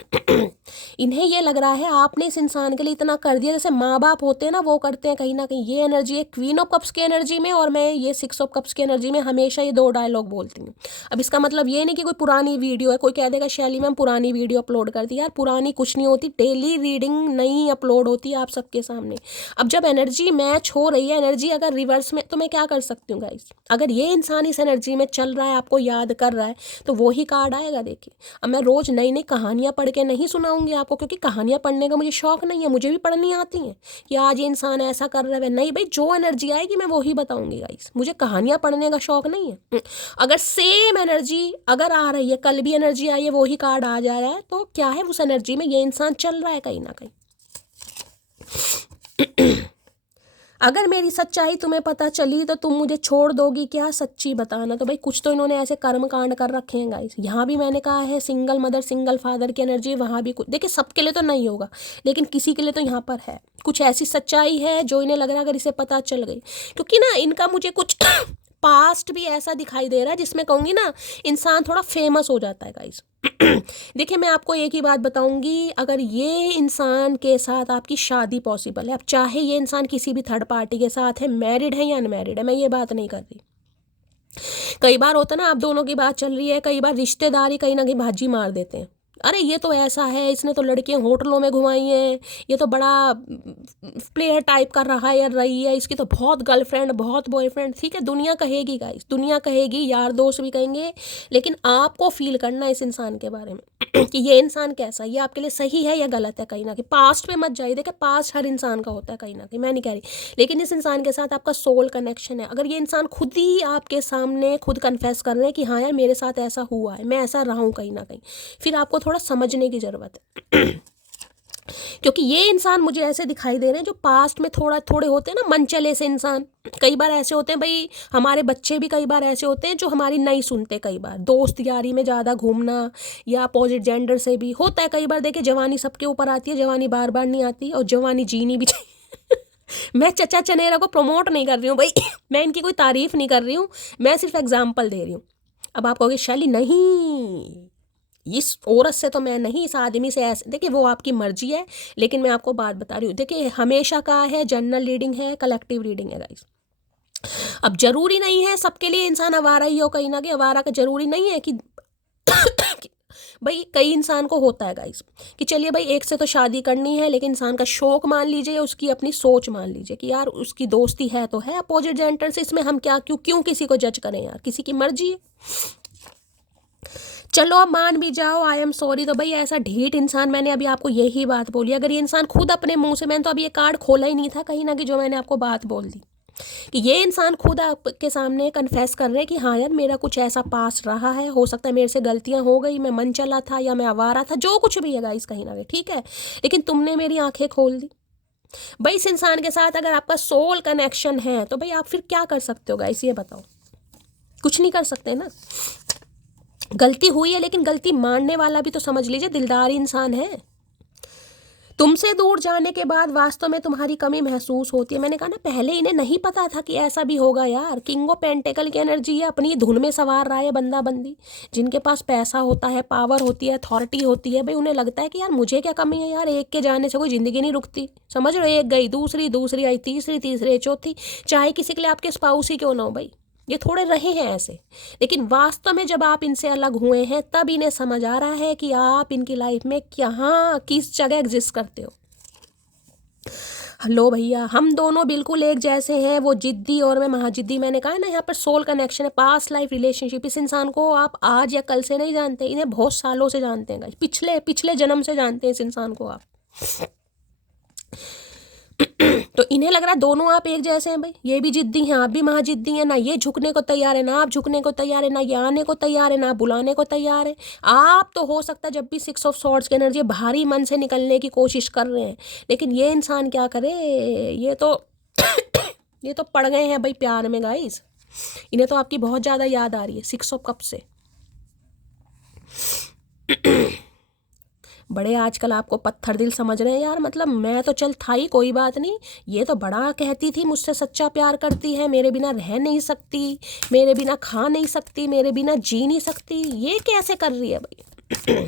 इन्हें ये लग रहा है आपने इस इंसान के लिए इतना कर दिया, जैसे माँ बाप होते हैं ना, वो करते हैं कहीं ना कहीं। ये एनर्जी है क्वीन ऑफ कप्स की एनर्जी में, और मैं ये 6 ऑफ कप्स की एनर्जी में हमेशा ये 2 डायलॉग बोलती हूँ। अब इसका मतलब ये नहीं कि कोई पुरानी वीडियो है, कोई कह देगा शैली मैम पुरानी वीडियो अपलोड कर दी। यार पुरानी कुछ नहीं होती, डेली रीडिंग नई अपलोड होती है आप सबके सामने। अब जब एनर्जी मैच हो रही है, एनर्जी अगर रिवर्स में, तो मैं क्या कर सकती हूँ गाइस? अगर ये इंसान इस एनर्जी में चल रहा है, आपको याद कर रहा है, तो वो ही कार्ड आएगा। देखिए, अब मैं रोज नई नई कहानियां पढ़ के नहीं सुनाऊंगी आपको, क्योंकि कहानियां पढ़ने का मुझे शौक नहीं है। मुझे भी पढ़नी आती हैं कि आज ये इंसान ऐसा कर रहा है, नहीं भाई, जो एनर्जी आएगी मैं वो ही बताऊंगी गाइस। मुझे कहानियां पढ़ने का शौक नहीं है। अगर सेम एनर्जी अगर आ रही है, कल भी एनर्जी आई है, वो ही कार्ड आ जा रहा है, तो क्या है, उस एनर्जी में ये इंसान चल रहा है कहीं ना कहीं। अगर मेरी सच्चाई तुम्हें पता चली तो तुम मुझे छोड़ दोगी क्या? सच्ची बताना। तो भाई कुछ तो इन्होंने ऐसे कर्म कांड कर रखे हैं गाइस। यहाँ भी मैंने कहा है सिंगल मदर सिंगल फादर की एनर्जी, वहाँ भी कुछ, देखिए सबके लिए तो नहीं होगा, लेकिन किसी के लिए तो यहाँ पर है। कुछ ऐसी सच्चाई है जो इन्हें लग रहा है अगर इसे पता चल गई, क्योंकि ना इनका मुझे कुछ पास्ट भी ऐसा दिखाई दे रहा है जिसमें कहूँगी ना इंसान थोड़ा फेमस हो जाता है गाइस। देखिए मैं आपको एक ही बात बताऊंगी, अगर ये इंसान के साथ आपकी शादी पॉसिबल है, अब चाहे ये इंसान किसी भी थर्ड पार्टी के साथ है, मैरिड है या अनमैरिड है, मैं ये बात नहीं कर रही। कई बार होता है ना, आप दोनों की बात चल रही है, कई बार रिश्तेदारी कहीं ना कहीं भाजी मार देते हैं। अरे ये तो ऐसा है, इसने तो लड़कियां होटलों में घुमाई हैं, ये तो बड़ा प्लेयर टाइप कर रहा है या रही है, इसकी तो बहुत गर्लफ्रेंड बहुत बॉयफ्रेंड। ठीक है, दुनिया कहेगी गाइस, दुनिया कहेगी, यार दोस्त भी कहेंगे, लेकिन आपको फील करना इस इंसान के बारे में कि ये इंसान कैसा है, ये आपके लिए सही है या गलत है। कहीं ना कहीं पास्ट पे मत जाइए, देखिए पास्ट हर इंसान का होता है कहीं ना कहीं, मैं नहीं कह रही, लेकिन इस इंसान के साथ आपका सोल कनेक्शन है। अगर ये इंसान खुद ही आपके सामने खुद कन्फेस कर रहे हैं कि हाँ यार मेरे साथ ऐसा हुआ है, मैं ऐसा रहा हूँ कहीं ना कहीं, फिर आपको थोड़ा समझने की ज़रूरत है। क्योंकि ये इंसान मुझे ऐसे दिखाई दे रहे हैं जो पास्ट में थोड़े होते हैं ना मनचले से इंसान। कई बार ऐसे होते हैं भाई, हमारे बच्चे भी कई बार ऐसे होते हैं जो हमारी नहीं सुनते। कई बार दोस्त यारी में ज़्यादा घूमना या अपोजिट जेंडर से भी होता है। कई बार देखिए जवानी सबके ऊपर आती है, जवानी बार बार नहीं आती, और जवानी जीनी भी चाहिए। मैं चचा चनेरा को प्रमोट नहीं कर रही हूँ भाई, मैं इनकी कोई तारीफ नहीं कर रही हूँ, मैं सिर्फ एग्जाम्पल दे रही हूँ। अब आप कहोगे शैली नहीं, इस औरत से तो मैं नहीं, इस आदमी से ऐसे, देखिए वो आपकी मर्जी है, लेकिन मैं आपको बात बता रही हूँ। देखिए हमेशा का है, जनरल रीडिंग है, कलेक्टिव रीडिंग है गाइस। अब जरूरी नहीं है सबके लिए इंसान आवारा ही हो, कहीं ना कहीं आवारा का जरूरी नहीं है कि भाई कई इंसान को होता है गाइस कि चलिए भाई एक से तो शादी करनी है, लेकिन इंसान का शौक मान लीजिए, उसकी अपनी सोच मान लीजिए कि यार उसकी दोस्ती है तो है अपोजिट जेंडर से, इसमें हम क्या क्यों किसी को जज करें यार, किसी की मर्जी है। चलो अब मान भी जाओ, आई एम सॉरी। तो भाई ऐसा ढीठ इंसान, मैंने अभी आपको यही बात बोली, अगर ये इंसान खुद अपने मुंह से, मैंने तो अभी ये कार्ड खोला ही नहीं था कहीं ना कहीं, जो मैंने आपको बात बोल दी कि ये इंसान खुद आपके सामने कन्फेस कर रहे हैं कि हाँ यार मेरा कुछ ऐसा पास रहा है, हो सकता है मेरे से गलतियां हो गई, मैं मन चला था या मैं आवारा था, जो कुछ भी है गाइस कहीं ना कहीं, ठीक है, लेकिन तुमने मेरी आंखें खोल दी। भाई इस इंसान के साथ अगर आपका सोल कनेक्शन है तो भाई आप फिर क्या कर सकते हो गाइस, ये बताओ? कुछ नहीं कर सकते ना। गलती हुई है, लेकिन गलती मानने वाला भी तो समझ लीजिए दिलदार इंसान है। तुमसे दूर जाने के बाद वास्तव में तुम्हारी कमी महसूस होती है। मैंने कहा ना पहले इन्हें नहीं पता था कि ऐसा भी होगा यार। किंग ऑफ पेंटिकल की एनर्जी है, अपनी धुन में सवार रहा है बंदा बंदी, जिनके पास पैसा होता है, पावर होती है, अथॉरिटी होती है, भाई उन्हें लगता है कि यार मुझे क्या कमी है यार, एक के जाने से कोई ज़िंदगी नहीं रुकती, समझ रहे हो? एक गई, दूसरी आई, तीसरी चौथी, चाहे किसी के लिए आपके स्पाउस ही क्यों ना हो भाई, ये थोड़े रहे हैं ऐसे। लेकिन वास्तव में जब आप इनसे अलग हुए हैं तब इन्हें समझ आ रहा है कि आप इनकी लाइफ में कहाँ किस जगह एग्जिस्ट करते हो। हेलो भैया, हम दोनों बिल्कुल एक जैसे हैं, वो जिद्दी और मैं महाजिद्दी। मैंने कहा ना यहाँ पर सोल कनेक्शन है, पास्ट लाइफ रिलेशनशिप। इस इंसान को आप आज या कल से नहीं जानते, इन्हें बहुत सालों से जानते हैं, पिछले जन्म से जानते हैं इस इंसान को आप। तो इन्हें लग रहा है दोनों आप एक जैसे हैं भाई, ये भी जिद्दी हैं, आप भी महाजिद्दी हैं, ना ये झुकने को तैयार है, ना आप झुकने को तैयार है, ना ये आने को तैयार है, ना बुलाने को तैयार है। आप तो हो सकता है जब भी 6 ऑफ सॉर्ड्स की एनर्जी भारी मन से निकलने की कोशिश कर रहे हैं, लेकिन ये इंसान क्या करे, ये तो ये तो पड़ गए हैं भाई प्यार में गाइस। इन्हें तो आपकी बहुत ज़्यादा याद आ रही है 6 ऑफ कप से। बड़े आजकल आपको पत्थर दिल समझ रहे हैं यार। मतलब मैं तो चल था ही, कोई बात नहीं, ये तो बड़ा कहती थी मुझसे सच्चा प्यार करती है, मेरे बिना रह नहीं सकती, मेरे बिना खा नहीं सकती, मेरे बिना जी नहीं सकती, ये कैसे कर रही है भाई।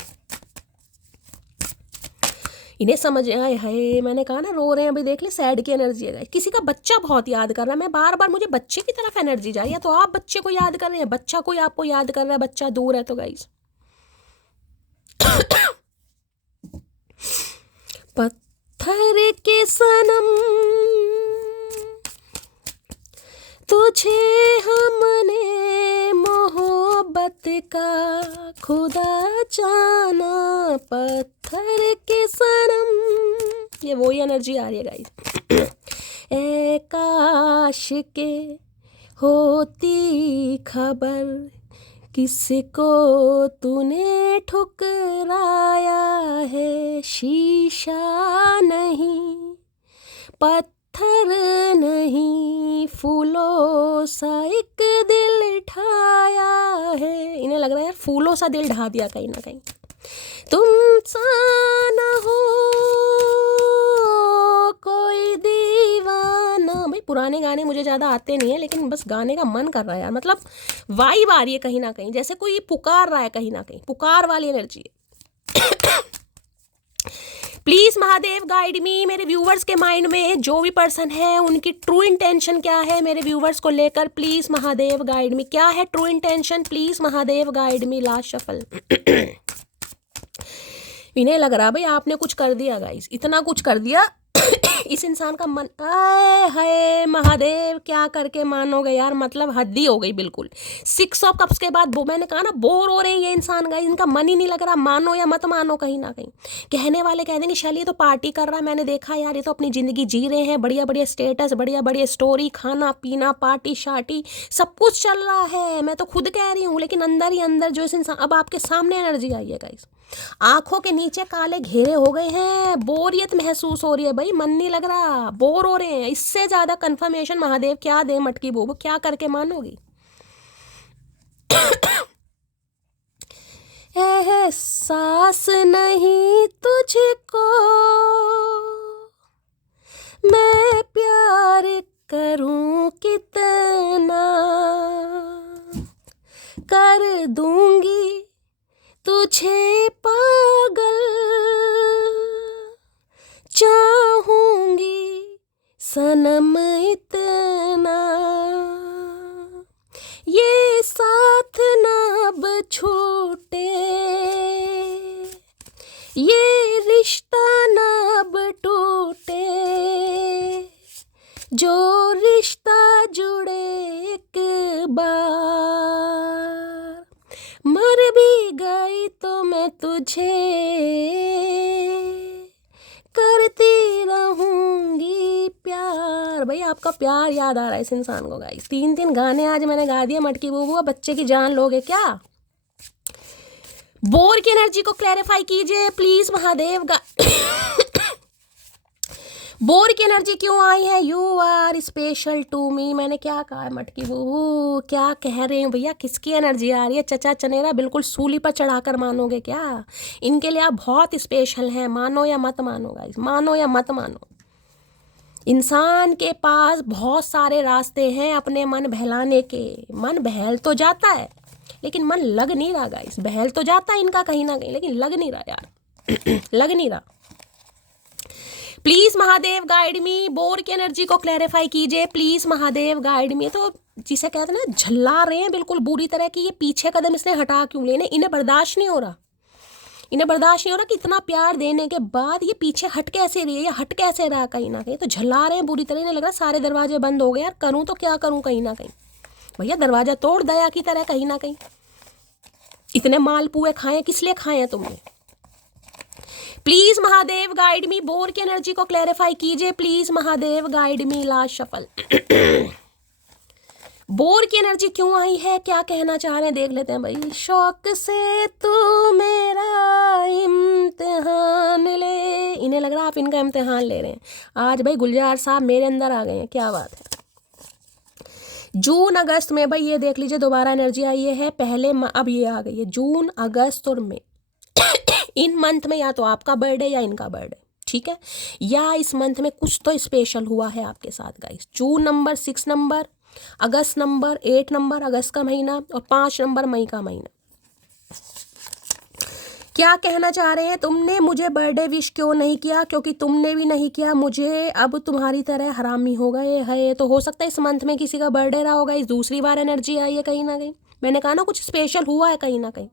इन्हें समझ आए है। मैंने कहा ना रो रहे हैं अभी, देख ले सैड की एनर्जी है। किसी का बच्चा बहुत याद कर रहा है, मैं बार बार मुझे बच्चे की तरफ एनर्जी जा रही है। तो आप बच्चे को याद कर रहे हैं, बच्चा कोई आपको याद कर रहा है, बच्चा दूर है तो गाइस। पत्थर के सनम तुझे हमने मोहब्बत का खुदा जाना, पत्थर के सनम। ये वही एनर्जी आ रही है गाइस। ए काश के होती खबर, किसको तूने ठुकराया है, शीशा नहीं पत्थर नहीं, फूलों सा एक दिल ढाया है। इन्हें लग रहा है यार फूलों सा दिल ढा दिया कहीं ना कहीं। तुम सा ना हो कोई दीवाना। भाई पुराने गाने मुझे ज़्यादा आते नहीं है, लेकिन बस गाने का मन कर रहा है यार। मतलब वाइब आ रही है कहीं ना कहीं, जैसे कोई पुकार रहा है कहीं ना कहीं, पुकार वाली एनर्जी है। प्लीज़ महादेव गाइड मी। मेरे व्यूवर्स के माइंड में जो भी पर्सन है उनकी ट्रू इंटेंशन क्या है मेरे व्यूवर्स को लेकर, प्लीज़ महादेव गाइड मी। क्या है true intention, please Mahadev guide me. Last shuffle. इन्हें लग रहा भाई आपने कुछ कर दिया गाइस, इतना कुछ कर दिया। इस इंसान का मन, आए हाय महादेव क्या करके मानोगे यार। मतलब हद ही हो गई बिल्कुल। 6 ऑफ कप्स के बाद वो मैंने कहा ना बोर हो रहे हैं ये इंसान गाइस, इनका मन ही नहीं लग रहा। मानो या मत मानो, कहीं ना कहीं कहने वाले कह देंगे शैली तो पार्टी कर रहा है, मैंने देखा यार ये तो अपनी ज़िंदगी जी रहे हैं, बढ़िया बढ़िया स्टेटस, बढ़िया बढ़िया स्टोरी, खाना पीना, पार्टी शार्टी सब कुछ चल रहा है। मैं तो खुद कह रही हूँ, लेकिन अंदर ही अंदर जो इस इंसान, अब आपके सामने एनर्जी आई है गाइस, आंखों के नीचे काले घेरे हो गए हैं, बोरियत महसूस हो रही है भाई, मन नहीं लग रहा, बोर हो रहे हैं। इससे ज्यादा कंफर्मेशन महादेव क्या दे मटकी बोबो, क्या करके मानोगी। एहसास नहीं तुझको मैं प्यार करूं कितना, कर दूंगी तुझे पागल, चाहूंगी सनम इतना, ये साथ ना अब छूटे, ये रिश्ता ना अब टूटे, जो रिश्ता जुड़े एक बार, मर भी गई तो मैं तुझे करती रहूंगी प्यार। भाई आपका प्यार याद आ रहा है इस इंसान को गाइस। 3 गाने आज मैंने गा दिए मटकी बूबू, बच्चे की जान लोगे क्या। बोर की एनर्जी को क्लैरिफाई कीजिए प्लीज महादेव। बोर की एनर्जी क्यों आई है। You are special to me. मैंने क्या कहा है मटकी बहू, क्या कह रहे हैं भैया, किसकी एनर्जी आ रही है। चचा चनेरा बिल्कुल सूली पर चढ़ाकर मानोगे क्या। इनके लिए आप बहुत स्पेशल हैं, मानो या मत मानो गाइस, मानो या मत मानो। इंसान के पास बहुत सारे रास्ते हैं अपने मन बहलाने के। मन बहल तो जाता है लेकिन मन लग नहीं रहा गाइस। बहल तो जाता है इनका कहीं ना कहीं, लेकिन लग नहीं रहा यार। लग नहीं रहा। Please Mahadev guide me. Bore की एनर्जी को क्लैरिफाई कीजिए प्लीज महादेव गाइड मी। तो जिसे कहते हैं ना झल्ला रहे हैं बिल्कुल बुरी तरह की, ये पीछे कदम इसने हटा क्यों लेने। इन्हें बर्दाश्त नहीं हो रहा, इन्हें बर्दाश्त नहीं हो रहा कि इतना प्यार देने के बाद ये पीछे हट कैसे रही है, या हट कैसे रहा कहीं ना कहीं। तो झल्ला रहे हैं बुरी तरह। इन्हें लग रहा सारे दरवाजे बंद हो गए यार, करूँ तो क्या करूँ कहीं ना कहीं। भैया दरवाजा तोड़ दया की तरह कहीं ना कहीं। इतने मालपुए खाए किस लिए खाए हैं तुमने। Please Mahadev guide me. Bore की एनर्जी को क्लैरिफाई कीजिए please Mahadev guide me. Last shuffle. Bore की एनर्जी क्यों आई है, क्या कहना चाह रहे हैं देख लेते हैं भाई। शौक से तू मेरा इम्तिहान ले। इन्हें लग रहा आप इनका इम्तिहान ले रहे हैं आज भाई। गुलजार साहब मेरे अंदर आ गए हैं, क्या बात है। जून अगस्त में भाई ये देख लीजिए दोबारा एनर्जी आई है। पहले अब ये आ गई है जून अगस्त और मई। इन मंथ में या तो आपका बर्थडे या इनका बर्थडे, ठीक है, या इस मंथ में कुछ तो स्पेशल हुआ है आपके साथ गाइस। 2 नंबर, 6 नंबर, अगस्त नंबर, 8 नंबर अगस्त का महीना और 5 नंबर मई का महीना। क्या कहना चाह रहे हैं, तुमने मुझे बर्थडे विश क्यों नहीं किया, क्योंकि तुमने भी नहीं किया मुझे, अब तुम्हारी तरह हरामी हो गए है। तो हो सकता है इस मंथ में किसी का बर्थडे रहा होगा, इस दूसरी बार एनर्जी आई है कहीं ना कहीं। मैंने कहा ना कुछ स्पेशल हुआ है कहीं ना कहीं।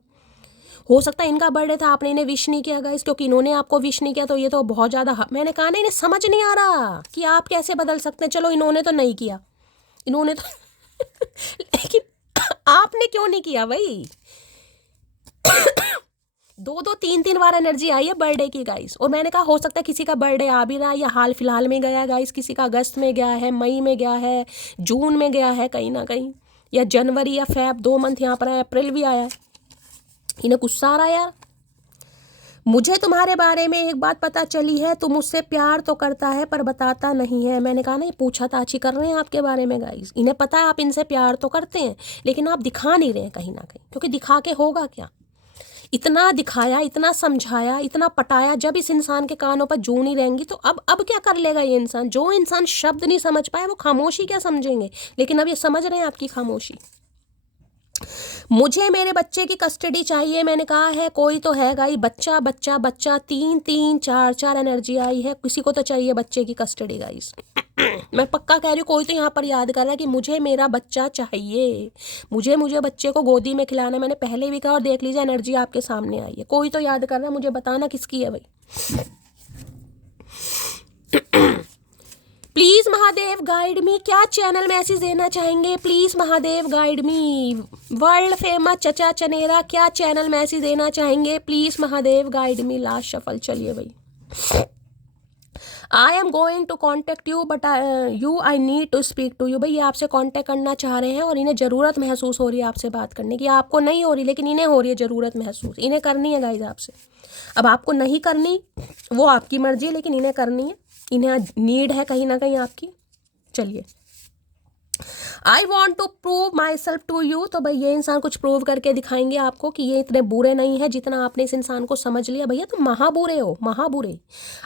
हो सकता है इनका बर्थडे था, आपने इन्हें विश नहीं किया गाइस, क्योंकि इन्होंने आपको विश नहीं किया तो ये तो बहुत ज़्यादा मैंने कहा ना इन्हें समझ नहीं आ रहा कि आप कैसे बदल सकते हैं। चलो इन्होंने तो नहीं किया, इन्होंने तो लेकिन आपने क्यों नहीं किया भाई। 2-2 3-3 बार एनर्जी आई है बर्थडे की गाइस। और मैंने कहा हो सकता है किसी का बर्थडे आ भी रहा है या हाल फिलहाल में गया गाइस, किसी का अगस्त में गया है, मई में गया है, जून में गया है कहीं ना कहीं, या जनवरी या फेब, 2 मंथ यहाँ पर है, अप्रैल भी आया है। इन्हें गुस्सा आ रहा है यार। मुझे तुम्हारे बारे में एक बात पता चली है, तुम मुझसे प्यार तो करता है पर बताता नहीं है। मैंने कहा ना ये पूछताछ कर रहे हैं आपके बारे में गाइस। इन्हें पता है आप इनसे प्यार तो करते हैं लेकिन आप दिखा नहीं रहे हैं कहीं ना कहीं, क्योंकि दिखा के होगा क्या। इतना दिखाया, इतना समझाया, इतना पटाया, जब इस इंसान के कानों पर जू नहीं रहेंगी तो अब क्या कर लेगा ये इंसान। जो इंसान शब्द नहीं समझ पाए वो खामोशी क्या समझेंगे, लेकिन अब ये समझ रहे हैं आपकी खामोशी। मुझे मेरे बच्चे की कस्टडी चाहिए। मैंने कहा है कोई तो है गाई, बच्चा बच्चा बच्चा, 3-3 4-4 एनर्जी आई है, किसी को तो चाहिए बच्चे की कस्टडी गाइस। मैं पक्का कह रही हूँ कोई तो यहाँ पर याद कर रहा है कि मुझे मेरा बच्चा चाहिए, मुझे बच्चे को गोदी में खिलाना है। मैंने पहले भी कहा और देख लीजिए एनर्जी आपके सामने आई है। कोई तो याद कर रहा है, मुझे बताना किसकी है भाई। प्लीज महादेव गाइड मी, क्या चैनल मैसेज देना चाहेंगे, please Mahadev guide me. World famous चचा चनेरा, क्या चैनल मैसेज देना चाहेंगे, please Mahadev guide me. Last shuffle, चलिए भाई। I am going to contact you but I need to speak to you. भाई ये आपसे कॉन्टेक्ट करना चाह रहे हैं और इन्हें ज़रूरत महसूस हो रही है आपसे बात करने की। आपको नहीं हो रही लेकिन इन्हें हो रही है ज़रूरत महसूस। इन्हें करनी है गाइज आपसे। अब आपको नहीं करनी वो आपकी मर्जी है, लेकिन इन्हें करनी है, इन्हें नीड है कहीं ना कहीं आपकी। चलिए, I want to prove myself to you. तो भाई ये इंसान कुछ प्रूव करके दिखाएंगे आपको कि ये इतने बुरे नहीं है जितना आपने इस इंसान को समझ लिया। भैया तुम महाबुरे हो, महाबुरे।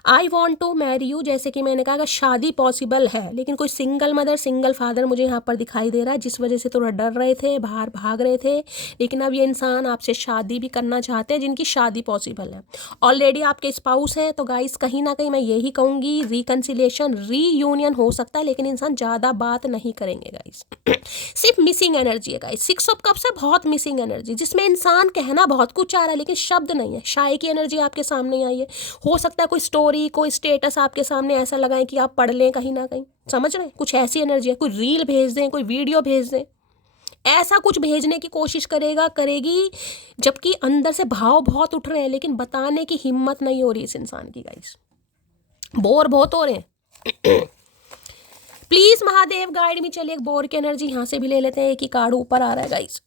I want to marry you, जैसे कि मैंने कहा शादी पॉसिबल है, लेकिन कोई सिंगल मदर सिंगल फादर मुझे यहाँ पर दिखाई दे रहा है, जिस वजह से थोड़ा डर रहे थे, बाहर भाग रहे थे। लेकिन अब ये इंसान आपसे शादी भी करना चाहते हैं, जिनकी शादी पॉसिबल है। ऑलरेडी आपके स्पाउस हैं, तो गाइस कहीं ना कहीं मैं यही कहूँगी रिकन्सिलेशन, रीयूनियन हो सकता है, लेकिन इंसान ज़्यादा बात नहीं करेंगे गाइस। सिर्फ मिसिंग एनर्जी है गाइस। 6 ऑफ कप्स है, बहुत मिसिंग एनर्जी, जिसमें इंसान कहना बहुत कुछ चाह रहा है लेकिन शब्द नहीं है। शाये की एनर्जी आपके सामने आई है। हो सकता है कोई स्टोरी, कोई स्टेटस आपके सामने ऐसा लगाएं कि आप पढ़ लें कहीं ना कहीं, समझ रहे हैं, कुछ ऐसी एनर्जी है। कोई रील भेज दें, कोई वीडियो भेज दें, ऐसा कुछ भेजने की कोशिश करेगी, जबकि अंदर से भाव बहुत उठ रहे हैं लेकिन बताने की हिम्मत नहीं हो रही इस इंसान की गाइस। बोर बहुत हो रहे हैं। प्लीज महादेव गाइड में। चलिए एक बोर की एनर्जी यहां से भी ले लेते हैं, एक ही कार्ड ऊपर आ रहा है गाइस।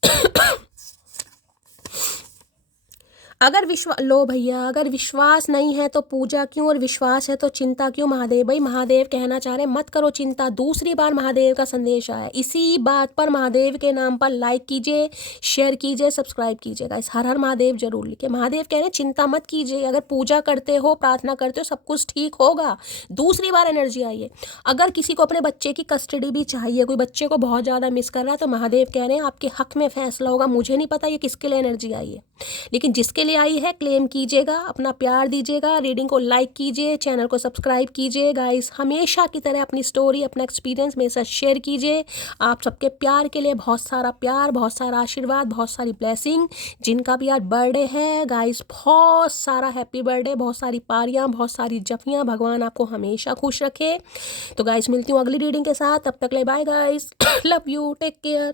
अगर लो भैया, अगर विश्वास नहीं है तो पूजा क्यों, और विश्वास है तो चिंता क्यों। महादेव भाई, महादेव कहना चाह रहे हैं मत करो चिंता। दूसरी बार महादेव का संदेश आया। इसी बात पर महादेव के नाम पर लाइक कीजिए, शेयर कीजिए, सब्सक्राइब कीजिएगा। इस हर हर महादेव जरूर लिखे। महादेव कह रहे हैं चिंता मत कीजिए, अगर पूजा करते हो, प्रार्थना करते हो, सब कुछ ठीक होगा। दूसरी बार एनर्जी आई है। अगर किसी को अपने बच्चे की कस्टडी भी चाहिए, कोई बच्चे को बहुत ज़्यादा मिस कर रहा है, तो महादेव कह रहे हैं आपके हक में फैसला होगा। मुझे नहीं पता ये किसके लिए एनर्जी आई है, लेकिन जिसके लिए आई है क्लेम कीजिएगा, अपना प्यार दीजिएगा, रीडिंग को लाइक कीजिए, चैनल को सब्सक्राइब कीजिए गाइस। हमेशा की तरह अपनी स्टोरी, अपना एक्सपीरियंस मेरे साथ शेयर कीजिए। आप सबके प्यार के लिए बहुत सारा प्यार, बहुत सारा आशीर्वाद, बहुत सारी ब्लेसिंग। जिनका भी आज बर्थडे है गाइस, बहुत सारा हैप्पी बर्थडे, बहुत सारी पारियां, बहुत सारी जफियां। भगवान आपको हमेशा खुश रखे। तो गाइस मिलती हूँ अगली रीडिंग के साथ, तब तक ले bye guys. Love you, take care.